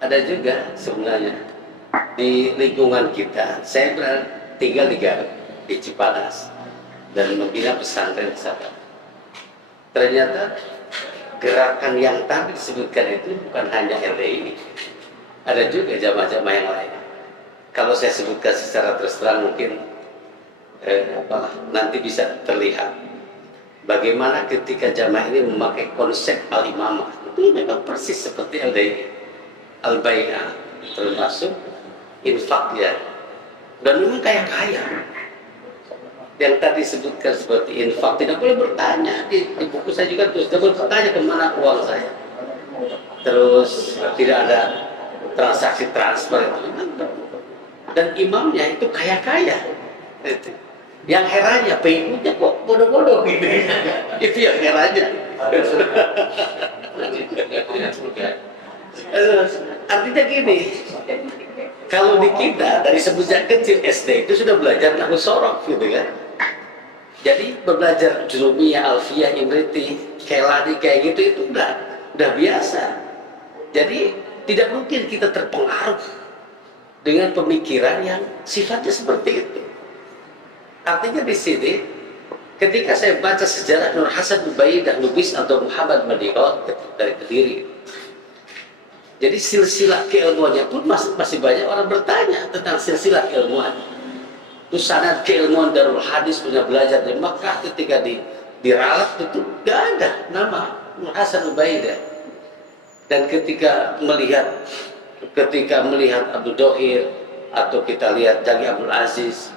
Ada juga sebenarnya di lingkungan kita. Saya tinggal di Garut, di Cipanas, dan membina pesantren di sana. Ternyata gerakan yang tadi disebutkan itu bukan hanya LDI, ada juga jamaah-jamaah yang lain. Kalau saya sebutkan secara terus terang mungkin nanti bisa terlihat bagaimana ketika jamaah ini memakai konsep al-imamah, itu memang persis seperti LDI, al-bainah, termasuk infaknya, dan memang kaya-kaya. Yang tadi disebutkan seperti infak, tidak boleh bertanya. Di buku saya juga terus tidak boleh bertanya kemana uang saya. Terus tidak ada transaksi transfer itu. Dan imamnya itu kaya-kaya. Yang herannya pengikutnya kok bodoh-bodoh gitu. Itu yang herannya. Artinya gini, kalau di kita dari semenjak kecil SD itu sudah belajar nahwu sorof gitu kan. Jadi belajar Julumiyah, Alfiyah, Imriti, Keladi kayak gitu itu udah biasa. Jadi tidak mungkin kita terpengaruh dengan pemikiran yang sifatnya seperti itu. Artinya di sini, ketika saya baca sejarah Nur Hasan Ubaidah Lubis atau Muhammad Madihot dari Kediri, jadi silsilah keilmuannya pun masih banyak orang bertanya tentang silsilah keilmuan. Terus sanad keilmuan Darul Hadis punya belajar di Makkah ketika diralat itu nggak ada nama Nur Hasan Ubaidah. Dan ketika melihat Abdul Dohir atau kita lihat Jagi Abdul Aziz,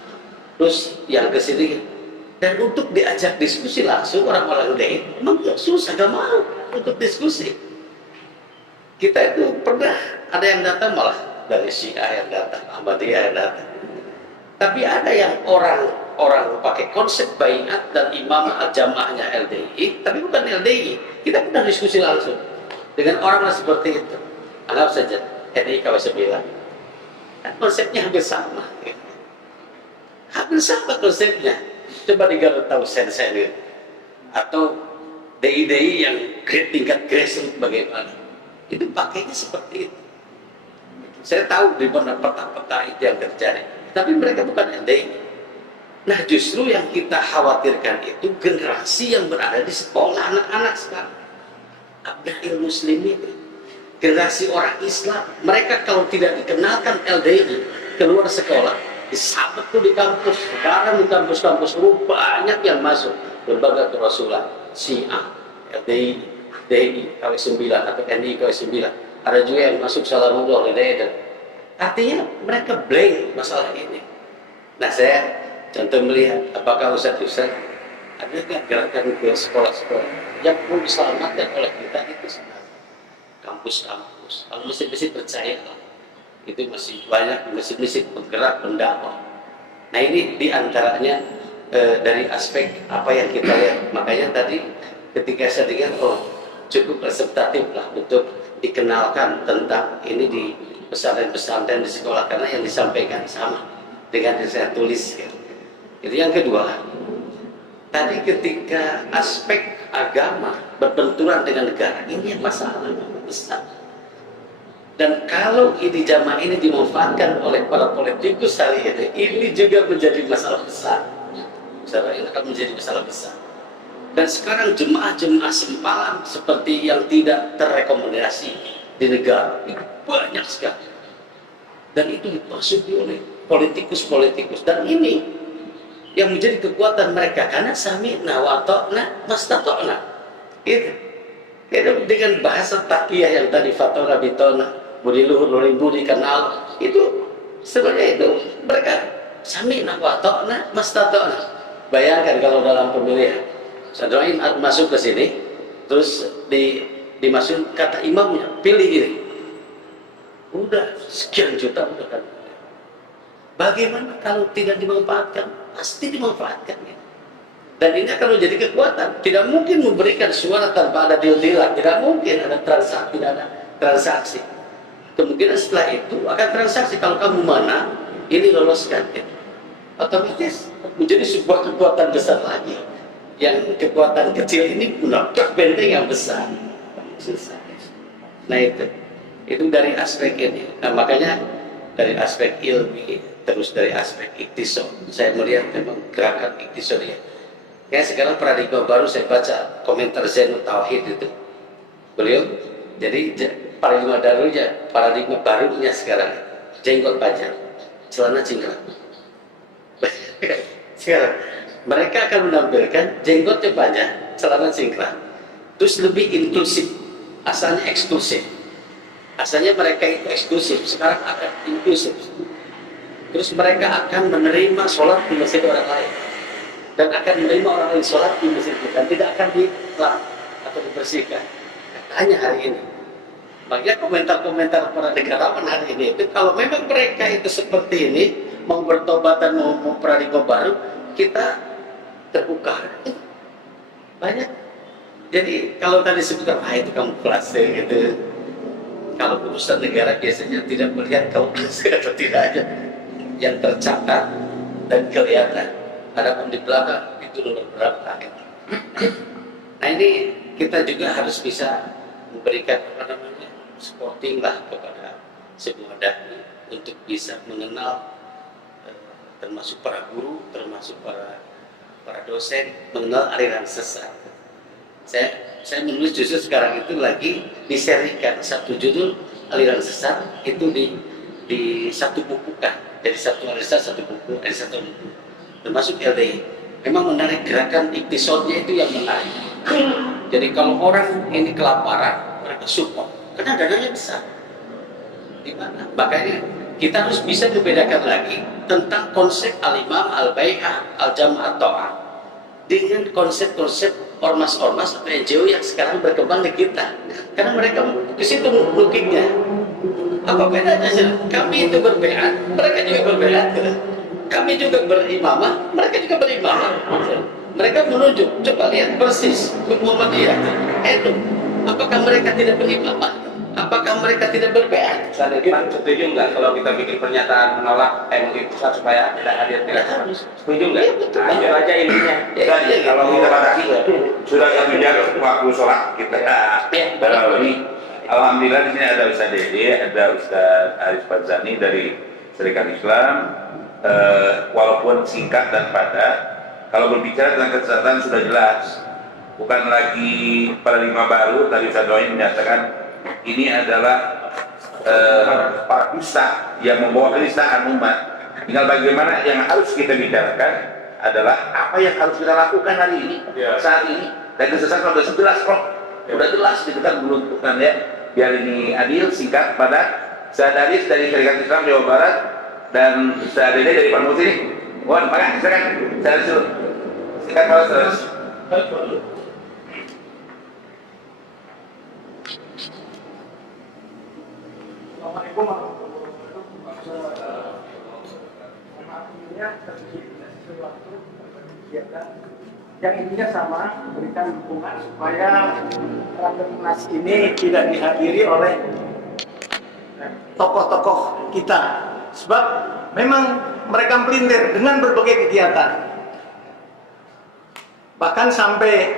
terus yang kesini, dan untuk diajak diskusi langsung orang-orang lain memang susah, gak mau untuk diskusi. Kita itu pernah ada yang datang malah dari Syiah yang datang, Ahmadiyah yang datang. Tapi ada yang orang pakai konsep baiat dan imam jamaahnya LDI, tapi bukan LDI. Kita pernah diskusi langsung dengan orang seperti itu. Anggap saja NI KW9. Kan konsepnya hampir sama. Hampir sama konsepnya. Coba digarut tahu sen-sen atau DI-DI yang tingkat grassroots bagaimana. Itu pakainya seperti itu. Saya tahu di mana peta-peta itu yang terjadi. Tapi mereka bukan LDI. Nah justru yang kita khawatirkan itu generasi yang berada di sekolah, anak-anak sekarang. Abda'il Muslimin, generasi orang Islam. Mereka kalau tidak dikenalkan LDI keluar sekolah, disabet tuh di kampus. Sekarang di kampus-kampus banyak yang masuk lembaga kerasulan, Syiah, LDI, DI, KW9 atau NI KW9. Ada juga yang masuk Salamullah, Hidayat. Artinya mereka blank masalah ini. Nah saya contoh melihat apakah Ustaz-Ustaz ada nggak gerakan ke sekolah-sekolah yang perlu diselamatkan oleh kita itu sebenarnya kampus-kampus. Kalau masjid-masjid percaya itu masih banyak masjid-masjid bergerak pendakwah. Nah ini diantaranya dari aspek apa yang kita lihat. Makanya tadi ketika saya dengar cukup reseptatif lah untuk dikenalkan tentang ini di pesantren-pesantren di sekolah, karena yang disampaikan sama dengan yang saya tulis. Itu yang kedua. Tadi ketika aspek agama berbenturan dengan negara, ini yang masalah besar. Dan kalau ini jamaah ini dimanfaatkan oleh para politikus hari ini juga menjadi masalah besar. Ini akan menjadi masalah besar. Dan sekarang jemaah-jemaah sempalan seperti yang tidak terrekomendasi di negara itu banyak sekali, dan itu dimasuki oleh politikus-politikus, dan ini yang menjadi kekuatan mereka karena sami'na wa ta'na mastata'na. Itu dengan bahasa takiyah yang tadi fatona bitona budi luhur luring budi kanal itu sebenarnya itu mereka sami'na wa ta'na mastata'na. Bayangkan kalau dalam pemilihan Sadrain masuk ke sini terus dimasukin kata imamnya pilih ini, udah sekian juta udah kan. Bagaimana kalau tidak dimanfaatkan? Pasti dimanfaatkan ya. Dan ini akan menjadi kekuatan. Tidak mungkin memberikan suara tanpa ada deal-dealan, tidak mungkin ada transaksi, tidak ada transaksi. Kemungkinan setelah itu akan transaksi. Kalau kamu mana ini loloskan ya. Otomatis menjadi sebuah kekuatan besar lagi. Yang kekuatan kecil ini menabrak benteng yang besar. Nah itu dari aspek ini. Nah, makanya dari aspek ilmi, terus dari aspek iktisad, saya melihat memang gerakan iktisad ya. Kayak sekarang paradigma baru saya baca komentar Zainul Tauhid itu. Beliau jadi paradigma barunya sekarang jenggot panjang, celana cingkrang. Sekarang mereka akan menampilkan jenggotnya panjang, celana cingkrang, terus lebih inklusif. Asalnya eksklusif. Asalnya mereka itu eksklusif, sekarang akan inklusif. Terus mereka akan menerima sholat di masjid orang lain, dan akan menerima orang lain sholat di masjid kita, tidak akan dilap atau dibersihkan. Katanya hari ini. Makanya komentar-komentar para negarawan hari ini itu kalau memang mereka itu seperti ini mau bertobat dan mau paradigma baru, kita terbuka. Banyak. Jadi kalau tadi sebutkan itu kamuflase gitu. Kalau urusan negara biasanya tidak melihat kamuflase atau tidak aja. Yang tercatat dan kelihatan. Adapun di belakang itu nomor berapa gitu. Nah ini kita juga harus bisa memberikan supporting lah kepada sebuah dai untuk bisa mengenal termasuk para guru, termasuk para dosen mengenal aliran sesat. Saya menulis justru sekarang itu lagi diserikan satu judul aliran sesat itu di satu buku kan, jadi satu aliran sesat satu buku, dari satu buku termasuk LDI. Memang menarik, gerakan episodenya itu yang menarik. Jadi kalau orang ini kelaparan, mereka support karena dananya besar. Di mana? Makanya kita harus bisa membedakan lagi tentang konsep al-imam, al-bai'ah, al-jama'at ta'ah dengan konsep-konsep ormas-ormas atau NGO yang sekarang berkembang di kita. Karena mereka ke situ lookingnya. Apa bedanya sih? Kami itu berbai'at, mereka juga berbai'at. Kami juga berimamah, mereka juga berimamah. Mereka menunjuk, coba lihat persis Muhammadiyah, NU. Apakah mereka tidak berimamah? Apakah mereka tidak berbaiat? Pak, setuju nggak kalau kita bikin pernyataan menolak MUI pusat supaya tidak hadir tidak harus? Setuju nggak? Ya, betul. Nah, itu aja intinya. Kalau kita batasi sudah 1 jam waktu sholat kita. Kalau ini, alhamdulillah di sini ada Ustaz Dede, ada Ustaz Aris Fadzani dari Serikat Islam. Walaupun singkat dan padat, kalau berbicara tentang kesesatan sudah jelas. Bukan lagi paradigma baru. Tadi Ustaz Doi menyatakan ini adalah para dusta yang membawa kenistaan umat. Tinggal bagaimana yang harus kita bicarakan adalah apa yang harus kita lakukan hari ini, saat ini. Dan kesesatan sudah jelas kok, sudah jelas kita belum bukan ya. Biar ini adil, singkat, padat. Saya Daris dari Serikat Islam Jawa Barat dan saya Dede dari Panmus ini. Wah, makanya silakan. Saya suruh singkat padat terus. Assalamualaikum warahmatullahi wabarakatuh. Akhirnya terjadi waktu kegiatan yang intinya sama, memberikan dukungan supaya Rakernas ini tidak dihadiri oleh tokoh-tokoh kita, sebab memang mereka melintir dengan berbagai kegiatan. Bahkan sampai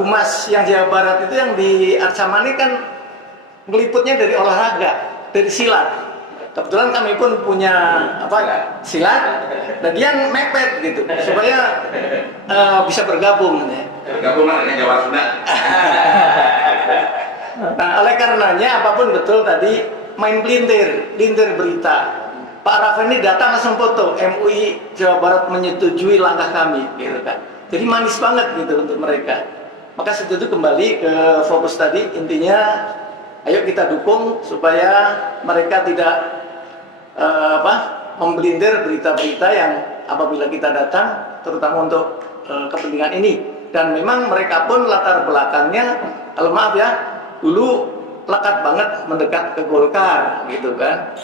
humas yang Jawa Barat itu yang di Arsamani kan meliputnya dari olahraga, dari silat. Kebetulan kami pun punya silat, dan dia mepet gitu supaya bisa bergabung. Bergabung dengan Jawa Sunda. Nah, oleh karenanya apapun betul tadi main lintir berita. Pak Raffeni datang langsung foto, MUI Jawa Barat menyetujui langkah kami, gitu kan. Jadi manis banget gitu untuk mereka. Maka setuju kembali ke fokus tadi, intinya ayo kita dukung supaya mereka tidak membelintir berita-berita yang apabila kita datang, terutama untuk kepentingan ini. Dan memang mereka pun latar belakangnya, kalau maaf ya, dulu lekat banget mendekat ke Golkar, gitu kan.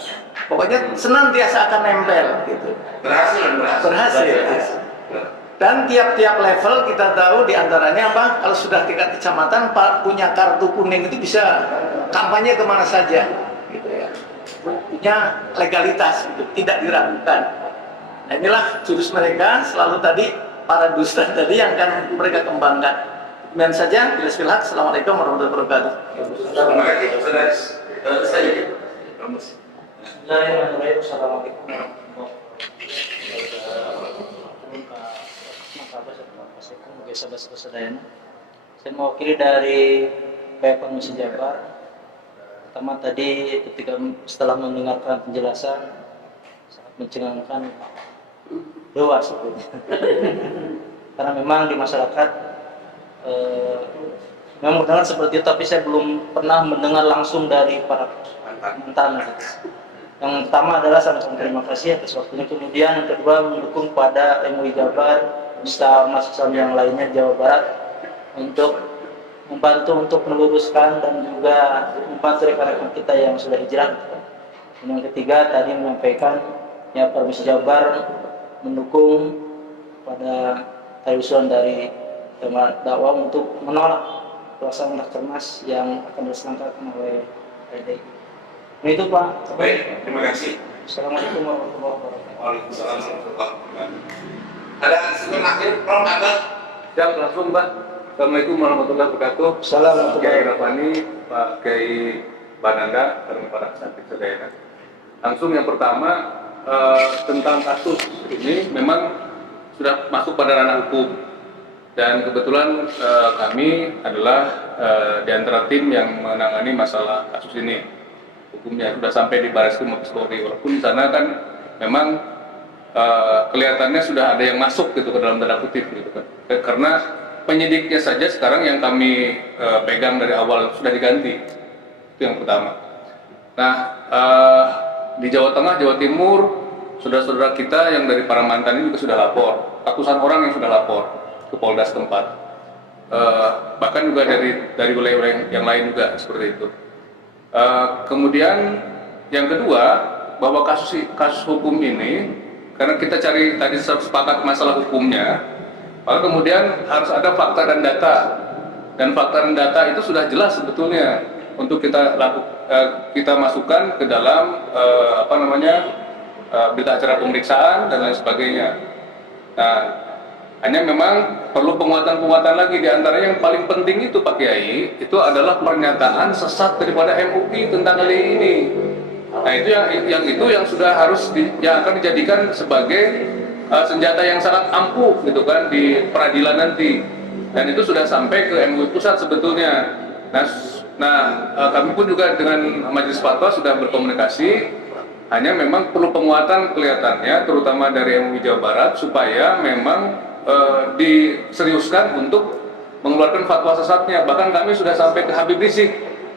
Pokoknya senantiasa akan nempel, gitu. Berhasil. Dan tiap-tiap level kita tahu diantaranya apa? Kalau sudah tingkat kecamatan punya kartu kuning itu bisa kampanye kemana saja, gitu ya. Punya legalitas, gitu, tidak diragukan. Nah inilah jurus mereka, selalu tadi para dusta tadi yang akan mereka kembangkan. Demikian saja, bila Assalamualaikum warahmatullahi wabarakatuh. Terima kasih, saudara. Bismillahirrahmanirrahim. Assalamualaikum. Saya mewakili dari PPK Musi Jabar. Pertama tadi ketika setelah mendengarkan penjelasan sangat mencengangkan doa sebetulnya. Karena memang di masyarakat memang mendengar seperti itu, tapi saya belum pernah mendengar langsung dari para mantan. Yang pertama adalah sangat terima kasih atas waktunya. Kemudian yang kedua mendukung pada MUI Jabar, Ustaz Mas Islam yang lainnya Jawa Barat untuk membantu untuk meluruskan dan juga membantu rekan-rekan kita yang sudah hijrah. Dan yang ketiga tadi menyampaikan ya Permisi Jabar mendukung pada usulan dari teman dakwah untuk menolak pelaksanaan Rakernas yang akan diselenggarakan oleh PDI. Nah itu Pak. Baik, terima kasih. Assalamualaikum warahmatullahi wabarakatuh. Waalaikumsalam warahmatullahi wabarakatuh. Ada sebelum akhir, Prof. Abel. Siap, langsung Mbak. Assalamualaikum warahmatullahi wabarakatuh. Assalamualaikum. Kiai Rafani, Pak Kiai Bananda, dan para santri sedaya. Langsung yang pertama tentang kasus ini memang sudah masuk pada ranah hukum, dan kebetulan kami adalah di antara tim yang menangani masalah kasus ini. Hukumnya sudah sampai di Barreskrim Mabes Polri, walaupun di sana kan memang kelihatannya sudah ada yang masuk gitu ke dalam tanda kutip gitu kan, karena penyidiknya saja sekarang yang kami pegang dari awal sudah diganti. Itu yang pertama. Nah, di Jawa Tengah, Jawa Timur, saudara-saudara kita yang dari para mantan ini juga sudah lapor. Ratusan orang yang sudah lapor ke Polda setempat. Bahkan juga dari wilayah yang lain juga seperti itu. Kemudian yang kedua, bahwa kasus hukum ini, karena kita cari tadi sepakat masalah hukumnya, maka kemudian harus ada fakta dan data, dan fakta dan data itu sudah jelas sebetulnya untuk kita masukkan ke dalam berita acara pemeriksaan dan lain sebagainya. Nah, hanya memang perlu penguatan-penguatan lagi. Di antaranya yang paling penting itu Pak Kiai, itu adalah pernyataan sesat daripada MUI tentang hal ini. Nah, itu yang sudah yang akan dijadikan sebagai senjata yang sangat ampuh gitu kan di peradilan nanti. Dan itu sudah sampai ke MUI pusat sebetulnya. Nah, kami pun juga dengan Majelis Fatwa sudah berkomunikasi. Hanya memang perlu penguatan kelihatannya, terutama dari MUI Jawa Barat, supaya memang diseriuskan untuk mengeluarkan fatwa sesatnya. Bahkan kami sudah sampai ke Habib Rizik,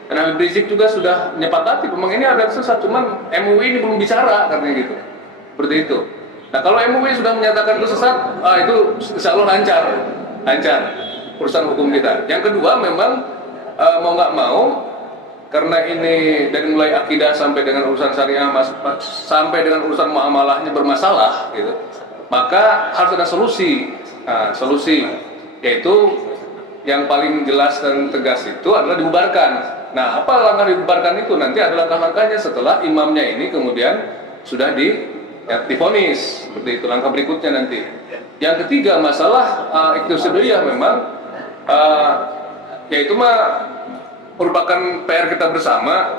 dan Habib Rizik juga sudah menyepakati memang ini ada sesat, cuman MUI ini belum bicara katanya gitu, seperti itu. Nah, kalau MUI sudah menyatakan itu sesat, itu insya Allah lancar urusan hukum kita. Yang kedua memang mau nggak mau, karena ini dari mulai akidah sampai dengan urusan syariah sampai dengan urusan muamalahnya bermasalah gitu, maka harus ada solusi. Nah, solusi yaitu yang paling jelas dan tegas itu adalah dibubarkan. Nah, apa langkah dibubarkan itu? Nanti ada langkah-langkahnya setelah imamnya ini kemudian sudah divonis, seperti itu langkah berikutnya nanti. Yang ketiga masalah ikhtisasliyah memang yaitu merupakan PR kita bersama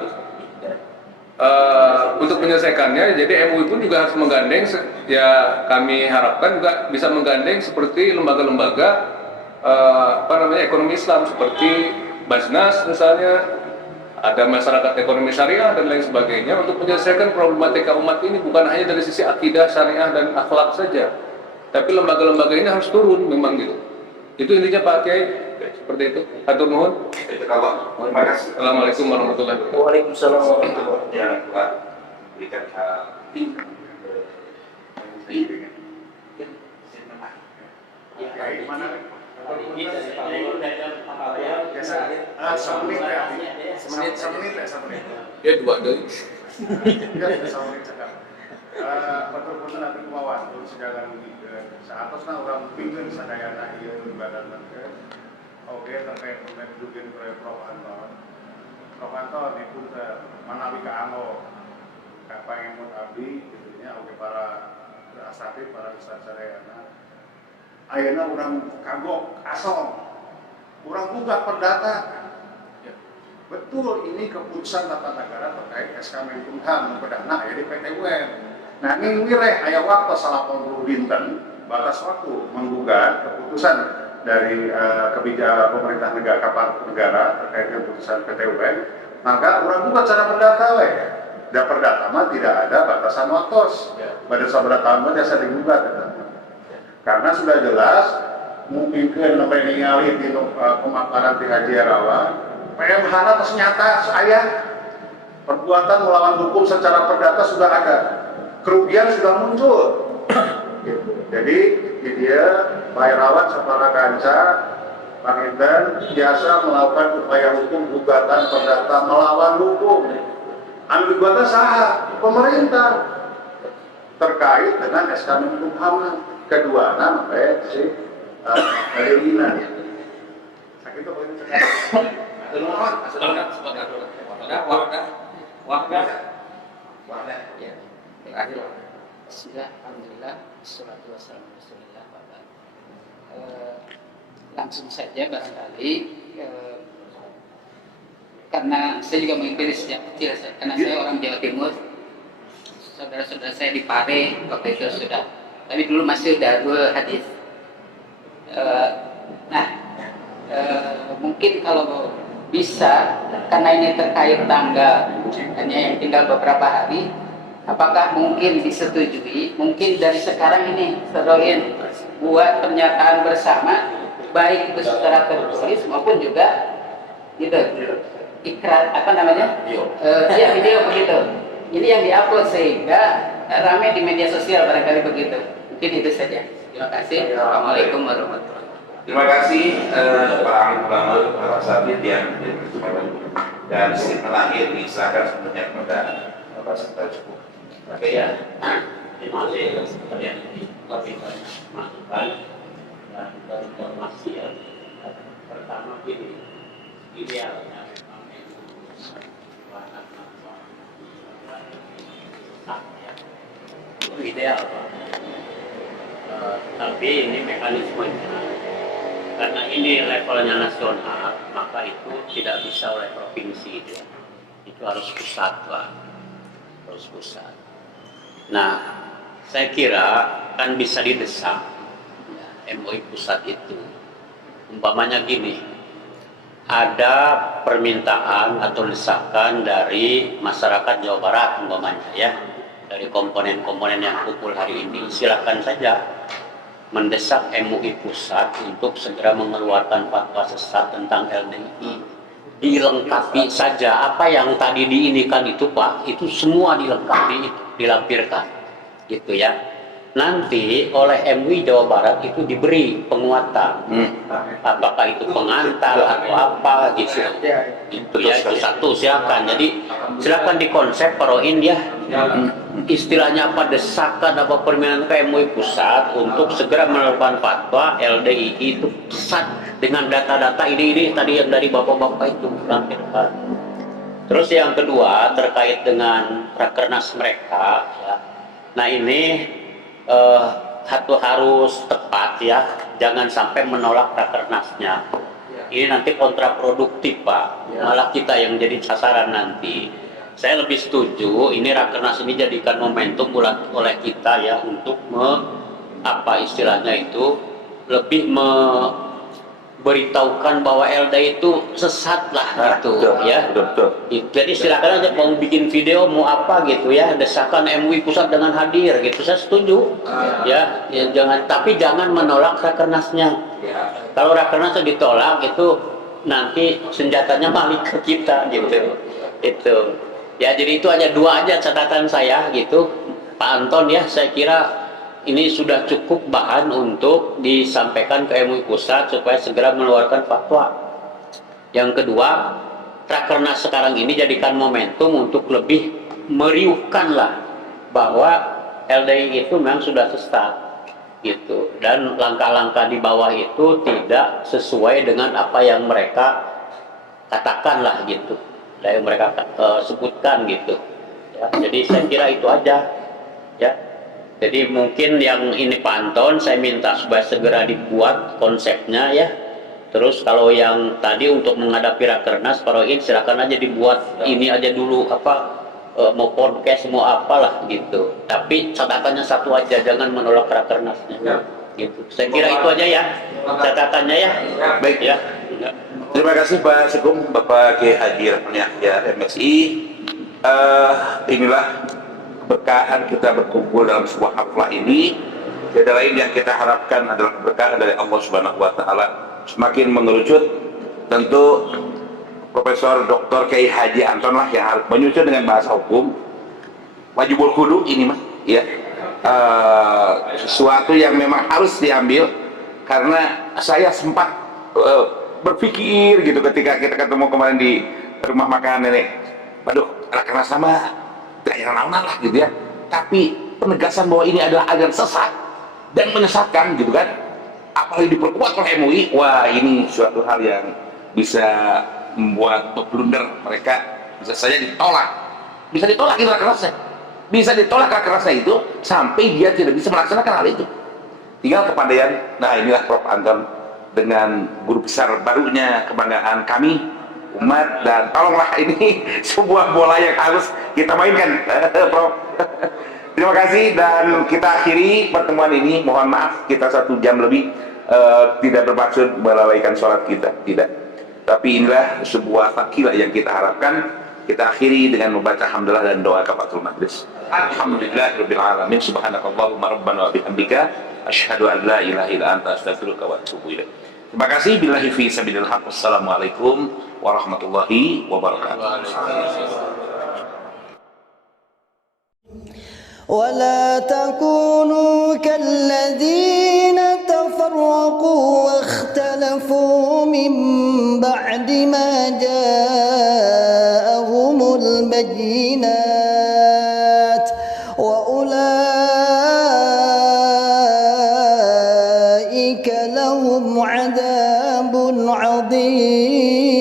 untuk menyelesaikannya. Jadi MUI pun juga harus menggandeng, ya kami harapkan juga bisa menggandeng seperti lembaga-lembaga ekonomi Islam seperti Basnas misalnya, ada masyarakat ekonomi syariah dan lain sebagainya, untuk menyelesaikan problematika umat ini bukan hanya dari sisi akidah, syariah dan akhlak saja, tapi lembaga-lembaga ini harus turun memang gitu. Itu intinya Pak Kiai, seperti itu. Hatur nuhun. Terima kasih. Assalamualaikum warahmatullahi wabarakatuh. Waalaikumsalam warahmatullahi wabarakatuh. Jangan lupa berikan Semenit. Ya dua dari. Betul-betul nanti kemauan untuk sejalan seatasnya orang pinggir sadayana iya badan mereka. Oke, terkait dengan dukin oleh Prof. Anton. Prof. Anton itu manawi ke Anggo, pengen mut abdi, gitunya. Oke, para asatid, para ustaz sadayana. Ayeuna orang kagok asong, orang gugat perdata. Betul, ini keputusan tata negara terkait SK Menkumham perdana ya di PTUN. Nah, ini wilayah aya waktu 80 dinten batas waktu menggugat keputusan dari kebijakan pemerintah negara terkait keputusan PTUN. Maka orang gugat cara perdata we. Da perdata mah tidak ada batasan waktu. Batasan perdata mah biasa digugat ya. Karena sudah jelas mungkin sampai ningali di pemaparan di Haji Arawan, PMH atas nyata saya perbuatan melawan hukum secara perdata sudah ada, kerugian sudah muncul. Jadi dia Pak Irawan separa kanca Panginten biasa melakukan upaya hukum gugatan perdata melawan hukum. Anu gugatan saha? Pemerintah terkait dengan SK Menkumham kedua si Delina. Sakit itu Bismillah, alhamdulillah, wassalatu wassalamu ala rasulillah, Bapak. Langsung saja barangkali, karena saya juga mengikuti sejak kecil, karena saya orang Jawa Timur. Saudara-saudara saya di Pare waktu itu sudah, tapi dulu masih Darul Hadis. Mungkin kalau bisa, karena ini terkait tanggal hanya yang tinggal beberapa hari, apakah mungkin disetujui? Mungkin dari sekarang ini Saudarain buat pernyataan bersama, baik itu secara tertulis maupun juga gitu ikrar iya video begitu. Ini yang diupload sehingga ramai di media sosial barangkali begitu. Mungkin itu saja. Terima kasih. Assalamualaikum warahmatullahi wabarakatuh. Terima kasih para ahli ulama, para sahabat yang dan sedikit terakhir diserahkan sebenarnya kepada Bapak Sekda Cukup. Oke ya. Terima kasih sekalian lebih banyak masukan dan informasi yang pertama ini idealnya memang itu ideal Pak. Tapi ini mekanismenya karena ini levelnya nasional, maka itu tidak bisa oleh provinsi ya. Itu harus pusat Pak, harus pusat. Nah, saya kira kan bisa didesak ya, MUI pusat itu. Umpamanya gini, ada permintaan atau desakan dari masyarakat Jawa Barat umpamanya ya, dari komponen-komponen yang kumpul hari ini, silakan saja mendesak MUI pusat untuk segera mengeluarkan fatwa sesat tentang LDI. Dilengkapi saja apa yang tadi diinikan itu Pak, itu semua dilengkapi, dilampirkan gitu ya. Nanti oleh MUI Jawa Barat itu diberi penguatan, apakah itu pengantar atau apa gitu, gitu ya. Itu satu silakan. Jadi silakan dikonsep paroin ya, istilahnya apa, desakan apa permintaan ke MUI pusat untuk segera melakukan fatwa LDI itu sesat dengan data-data ini tadi yang dari bapak-bapak itu lampirkan. Terus yang kedua terkait dengan rakernas mereka ya. Nah ini harus tepat ya, jangan sampai menolak rakernasnya. Ini nanti kontraproduktif Pak, malah kita yang jadi sasaran nanti. Saya lebih setuju ini rakernas ini jadikan momentum oleh kita ya untuk apa istilahnya itu lebih beritahukan bahwa LDI itu sesat lah gitu ya. Jadi silakan aja mau bikin video mau apa gitu ya, desakan MUI pusat dengan hadir gitu, saya setuju ya, jangan, tapi jangan menolak rakernasnya. Kalau rakernasnya ditolak itu nanti senjatanya balik ke kita gitu. Itu ya, jadi itu aja dua aja catatan saya gitu Pak Anton ya. Saya kira ini sudah cukup bahan untuk disampaikan ke MUI pusat supaya segera mengeluarkan fatwa. Yang kedua, rakernas sekarang ini jadikan momentum untuk lebih meriuhkanlah bahwa LDI itu memang sudah sesat gitu, dan langkah-langkah di bawah itu tidak sesuai dengan apa yang mereka katakanlah gitu, yang mereka sebutkan gitu ya. Jadi saya kira itu aja ya. Jadi mungkin yang ini Pak Anton saya minta supaya segera dibuat konsepnya ya. Terus kalau yang tadi untuk menghadapi rakernas paroin silakan aja dibuat ini aja dulu apa mau podcast mau apalah gitu. Tapi catatannya satu aja, jangan menolak rakernasnya. Gitu. Saya kira itu aja ya catatannya ya. Baik ya. Terima kasih Pak Sekum, Bapak Kiai Haji ya MSI. Inilah keberkahan kita berkumpul dalam sebuah haflah ini. Tiada lain yang kita harapkan adalah keberkahan dari Allah Subhanahu wa taala semakin mengerucut. Tentu Profesor Dr. Kiai Haji Anton lah yang harus menyusun dengan bahasa hukum. Wajibul kudu ini mah ya. Sesuatu yang memang harus diambil karena saya sempat berpikir gitu ketika kita ketemu kemarin di rumah makan nenek. Waduh, karena sama tidak naonan lah gitu ya. Tapi penegasan bahwa ini adalah aliran sesat dan menyesatkan gitu kan. Apalagi diperkuat oleh MUI, wah ini suatu hal yang bisa membuat blunder mereka, bisa saja ditolak. Bisa ditolak itu kerasnya. Bisa ditolak kerasnya itu sampai dia tidak bisa melaksanakan hal itu. Tinggal kepandaian. Nah inilah Prof Anton dengan guru besar barunya kebanggaan kami umat, dan tolonglah ini sebuah bola yang harus kita mainkan Prof. Terima kasih dan kita akhiri pertemuan ini. Mohon maaf kita 1 jam lebih tidak bermaksud melalaikan sholat kita, tidak. Tapi inilah sebuah fakilah yang kita harapkan. Kita akhiri dengan membaca hamdalah dan doa kafatul majlis. Alhamdulillahirabbil alamin. Subhanakallahumma rabbana wa bihamdika asyhadu an la ilaha illa anta astaghfiruka wa atubu ilaik. Terima kasih. Billahi fi sabilillah. Wassalamualaikum warahmatullahi wabarakatuh. ولا تكونوا كالذين تفرقوا واختلفوا من بعد ما جاءهم البينات وأولئك لهم عذاب عظيم.